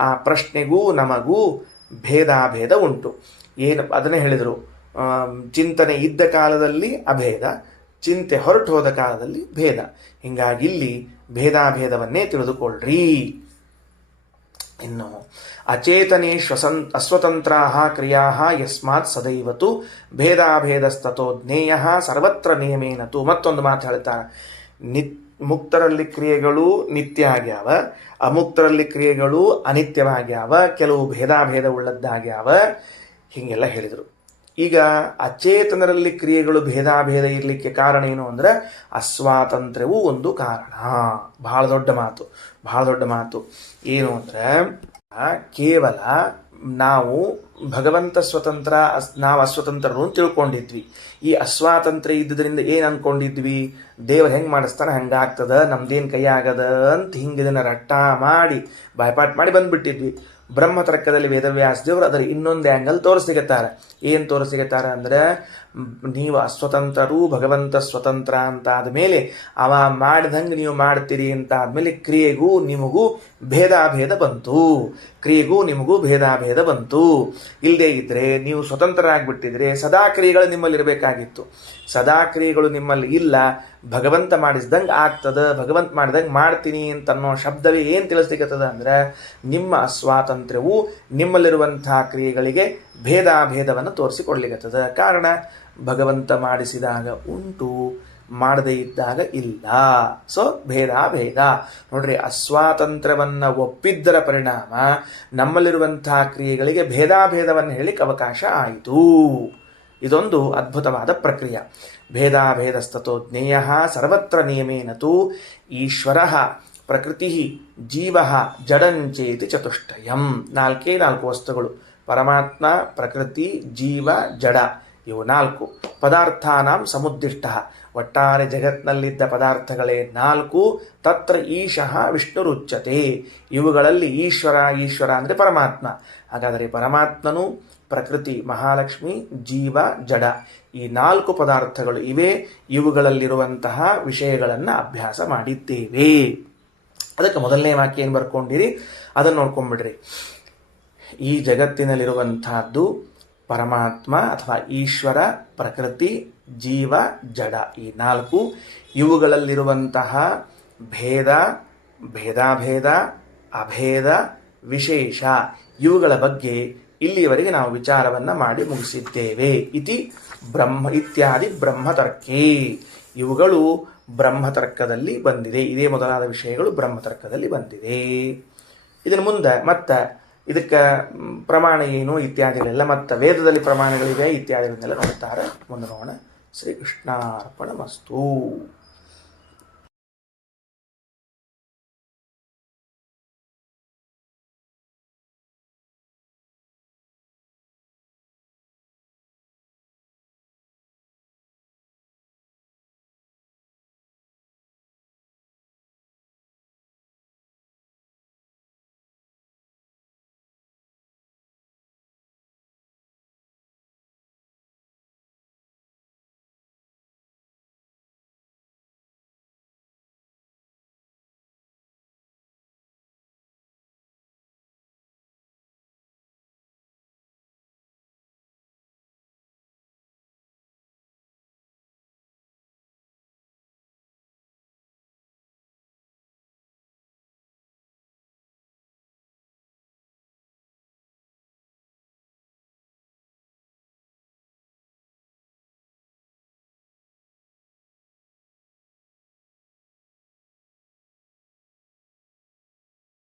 ಆ ಪ್ರಶ್ನೆಗೂ ನಮಗೂ ಭೇದ ಉಂಟು. ಏನು ಅದನ್ನೇ ಹೇಳಿದರು, ಚಿಂತನೆ ಇದ್ದ ಕಾಲದಲ್ಲಿ ಅಭೇದ, ಚಿಂತೆ ಹೊರಟು ಹೋದ ಕಾಲದಲ್ಲಿ ಭೇದ. ಹೀಗಾಗಿ ಇಲ್ಲಿ ಭೇದಾಭೇದವನ್ನೇ ತಿಳಿದುಕೊಳ್ಳ್ರಿ. ಇನ್ನು ಅಚೇತನೇಶ್ ಅಸ್ವತಂತ್ರ ಕ್ರಿಯಾ ಯಸ್ಮಾತ್ ಸದೈವತು ಭೇದಾಭೇದಸ್ತೋ ಜ್ಞೇಯ ಸರ್ವತ್ರ ನಿಯಮೇನತು. ಮತ್ತೊಂದು ಮಾತು ಹೇಳ್ತಾರೆ, ಮುಕ್ತರಲ್ಲಿ ಕ್ರಿಯೆಗಳು ನಿತ್ಯ ಆಗ್ಯಾವ, ಅಮುಕ್ತರಲ್ಲಿ ಕ್ರಿಯೆಗಳು ಅನಿತ್ಯವಾಗ್ಯಾವ, ಕೆಲವು ಭೇದಾಭೇದ ಉಳ್ಳದ್ದಾಗ್ಯಾವ, ಹೀಗೆಲ್ಲ ಹೇಳಿದರು. ಈಗ ಅಚೇತನರಲ್ಲಿ ಕ್ರಿಯೆಗಳು ಭೇದಾಭೇದ ಇರಲಿಕ್ಕೆ ಕಾರಣ ಏನು ಅಂದರೆ ಅಸ್ವಾತಂತ್ರ್ಯವೂ ಒಂದು ಕಾರಣ. ಬಹಳ ದೊಡ್ಡ ಮಾತು ಏನು ಅಂದರೆ ಕೇವಲ ನಾವು ಭಗವಂತ ಸ್ವತಂತ್ರ, ನಾವು ಅಸ್ವತಂತ್ರರು ಅಂತ ತಿಳ್ಕೊಂಡಿದ್ವಿ. ಈ ಅಸ್ವಾತಂತ್ರ್ಯ ಇದ್ದುದರಿಂದ ಏನು ಅನ್ಕೊಂಡಿದ್ವಿ, ದೇವರು ಹೆಂಗೆ ಮಾಡಿಸ್ತಾನೆ ಹಂಗಾಗ್ತದ, ನಮ್ದೇನು ಕೈ ಆಗದ ಅಂತ ಹಿಂಗೆ ಇದನ್ನು ರಟ್ಟ ಮಾಡಿ ಬಾಯ್ಪಾಟ್ ಮಾಡಿ ಬಂದ್ಬಿಟ್ಟಿದ್ವಿ. ಬ್ರಹ್ಮತರ್ಕದಲ್ಲಿ ವೇದವ್ಯಾಸ ದೇವರು ಅದರ ಇನ್ನೊಂದು ಆ್ಯಂಗಲ್ ತೋರಿಸ್ಲಿಕತ್ತಾರೆ. ಏನು ತೋರಿಸ್ಲಿಕತ್ತಾರೆ ಅಂದರೆ, ನೀವು ಅಸ್ವತಂತ್ರರು, ಭಗವಂತ ಸ್ವತಂತ್ರ ಅಂತ ಆದಮೇಲೆ ಅವ ಮಾಡಿದಂಗೆ ನೀವು ಮಾಡ್ತೀರಿ ಅಂತ ಆದಮೇಲೆ ಕ್ರಿಯೆಗೂ ನಿಮಗೂ ಭೇದಾಭೇದ ಬಂತು. ಇಲ್ಲದೇ ಇದ್ದರೆ ನೀವು ಸ್ವತಂತ್ರರಾಗ್ಬಿಟ್ಟಿದ್ರೆ ಸದಾ ಕ್ರಿಯೆಗಳು ನಿಮ್ಮಲ್ಲಿ ಇರಬೇಕಾಗಿತ್ತು. ಸದಾ ಕ್ರಿಯೆಗಳು ನಿಮ್ಮಲ್ಲಿ ಇಲ್ಲ, ಭಗವಂತ ಮಾಡಿಸ್ದಂಗೆ ಆಗ್ತದ, ಭಗವಂತ ಮಾಡಿದಂಗೆ ಮಾಡ್ತೀನಿ ಅಂತ ಅನ್ನೋ ಶಬ್ದವೇ ಏನು ತಿಳಿಸ್ಲಿಕ್ಕತ್ತದ ಅಂದರೆ, ನಿಮ್ಮ ಅಸ್ವಾತಂತ್ರ್ಯವು ನಿಮ್ಮಲ್ಲಿರುವಂಥ ಕ್ರಿಯೆಗಳಿಗೆ ಭೇದಾಭೇದವನ್ನು ತೋರಿಸಿಕೊಡ್ಲಿಕ್ಕತ್ತದ. ಕಾರಣ ಭಗವಂತ ಮಾಡಿಸಿದಾಗ ಉಂಟು, ಮಾಡದೇ ಇದ್ದಾಗ ಇಲ್ಲ. ಸೊ ಭೇದ ನೋಡ್ರಿ, ಅಸ್ವಾತಂತ್ರ್ಯವನ್ನು ಒಪ್ಪಿದ್ದರ ಪರಿಣಾಮ ನಮ್ಮಲ್ಲಿರುವಂತಹ ಕ್ರಿಯೆಗಳಿಗೆ ಭೇದಾಭೇದವನ್ನು ಹೇಳಿಕ್ಕೆ ಅವಕಾಶ ಆಯಿತು. ಇದೊಂದು ಅದ್ಭುತವಾದ ಪ್ರಕ್ರಿಯೆ. ಭೇದಾಭೇದಸ್ತೋ ಜ್ಞೇಯ ಸರ್ವತ್ರ ನಿಯಮೇನತು ಈಶ್ವರ ಪ್ರಕೃತಿ ಜೀವ ಜಡಂಚೇತಿ ಚತುಷ್ಟಯಂ. ನಾಲ್ಕು ವಸ್ತುಗಳು: ಪರಮಾತ್ಮ, ಪ್ರಕೃತಿ, ಜೀವ, ಜಡ. ಇವು 4 ಪದಾರ್ಥಾನಾಂ ಸಮುದ್ದಿಷ್ಟ. ಒಟ್ಟಾರೆ ಜಗತ್ನಲ್ಲಿದ್ದ ಪದಾರ್ಥಗಳೇ 4. ತತ್ರ ಈಶಃ ವಿಷ್ಣುರುಚ್ಯತೆ. ಇವುಗಳಲ್ಲಿ ಈಶ್ವರ ಅಂದರೆ ಪರಮಾತ್ಮ. ಹಾಗಾದರೆ ಪರಮಾತ್ಮನು, ಪ್ರಕೃತಿ ಮಹಾಲಕ್ಷ್ಮಿ, ಜೀವ ಜಡ, ಈ 4 ಪದಾರ್ಥಗಳು ಇವೆ. ಇವುಗಳಲ್ಲಿರುವಂತಹ ವಿಷಯಗಳನ್ನು ಅಭ್ಯಾಸ ಮಾಡಿದ್ದೇವೆ. ಅದಕ್ಕೆ ಮೊದಲನೇ ವಾಕ್ಯ ಏನು ಬರ್ಕೊಂಡಿರಿ ಅದನ್ನು ನೋಡ್ಕೊಂಡ್ಬಿಡ್ರಿ. ಈ ಜಗತ್ತಿನಲ್ಲಿರುವಂತಹದ್ದು ಪರಮಾತ್ಮ ಅಥವಾ ಈಶ್ವರ, ಪ್ರಕೃತಿ, ಜೀವ, ಜಡ, ಈ 4. ಇವುಗಳಲ್ಲಿರುವಂತಹ ಭೇದಾಭೇದ, ಅಭೇದ, ವಿಶೇಷ, ಇವುಗಳ ಬಗ್ಗೆ ಇಲ್ಲಿಯವರೆಗೆ ನಾವು ವಿಚಾರವನ್ನು ಮಾಡಿ ಮುಗಿಸಿದ್ದೇವೆ. ಇತ್ಯಾದಿ ಬ್ರಹ್ಮತರ್ಕೇ. ಇವುಗಳು ಬ್ರಹ್ಮತರ್ಕದಲ್ಲಿ ಬಂದಿದೆ. ಇದೇ ಮೊದಲಾದ ವಿಷಯಗಳು ಬ್ರಹ್ಮತರ್ಕದಲ್ಲಿ ಬಂದಿದೆ. ಇದನ್ನು ಮುಂದೆ ಮತ್ತೆ ಇದಕ್ಕೆ ಪ್ರಮಾಣ ಏನು ಇತ್ಯಾದಿಗಳೆಲ್ಲ, ಮತ್ತು ವೇದದಲ್ಲಿ ಪ್ರಮಾಣಗಳಿವೆ ಇತ್ಯಾದಿಗಳನ್ನೆಲ್ಲ ನೋಡ್ತಾರೆ. ಮುಂದೆ ನೋಡೋಣ. ಶ್ರೀಕೃಷ್ಣಾರ್ಪಣಮಸ್ತು.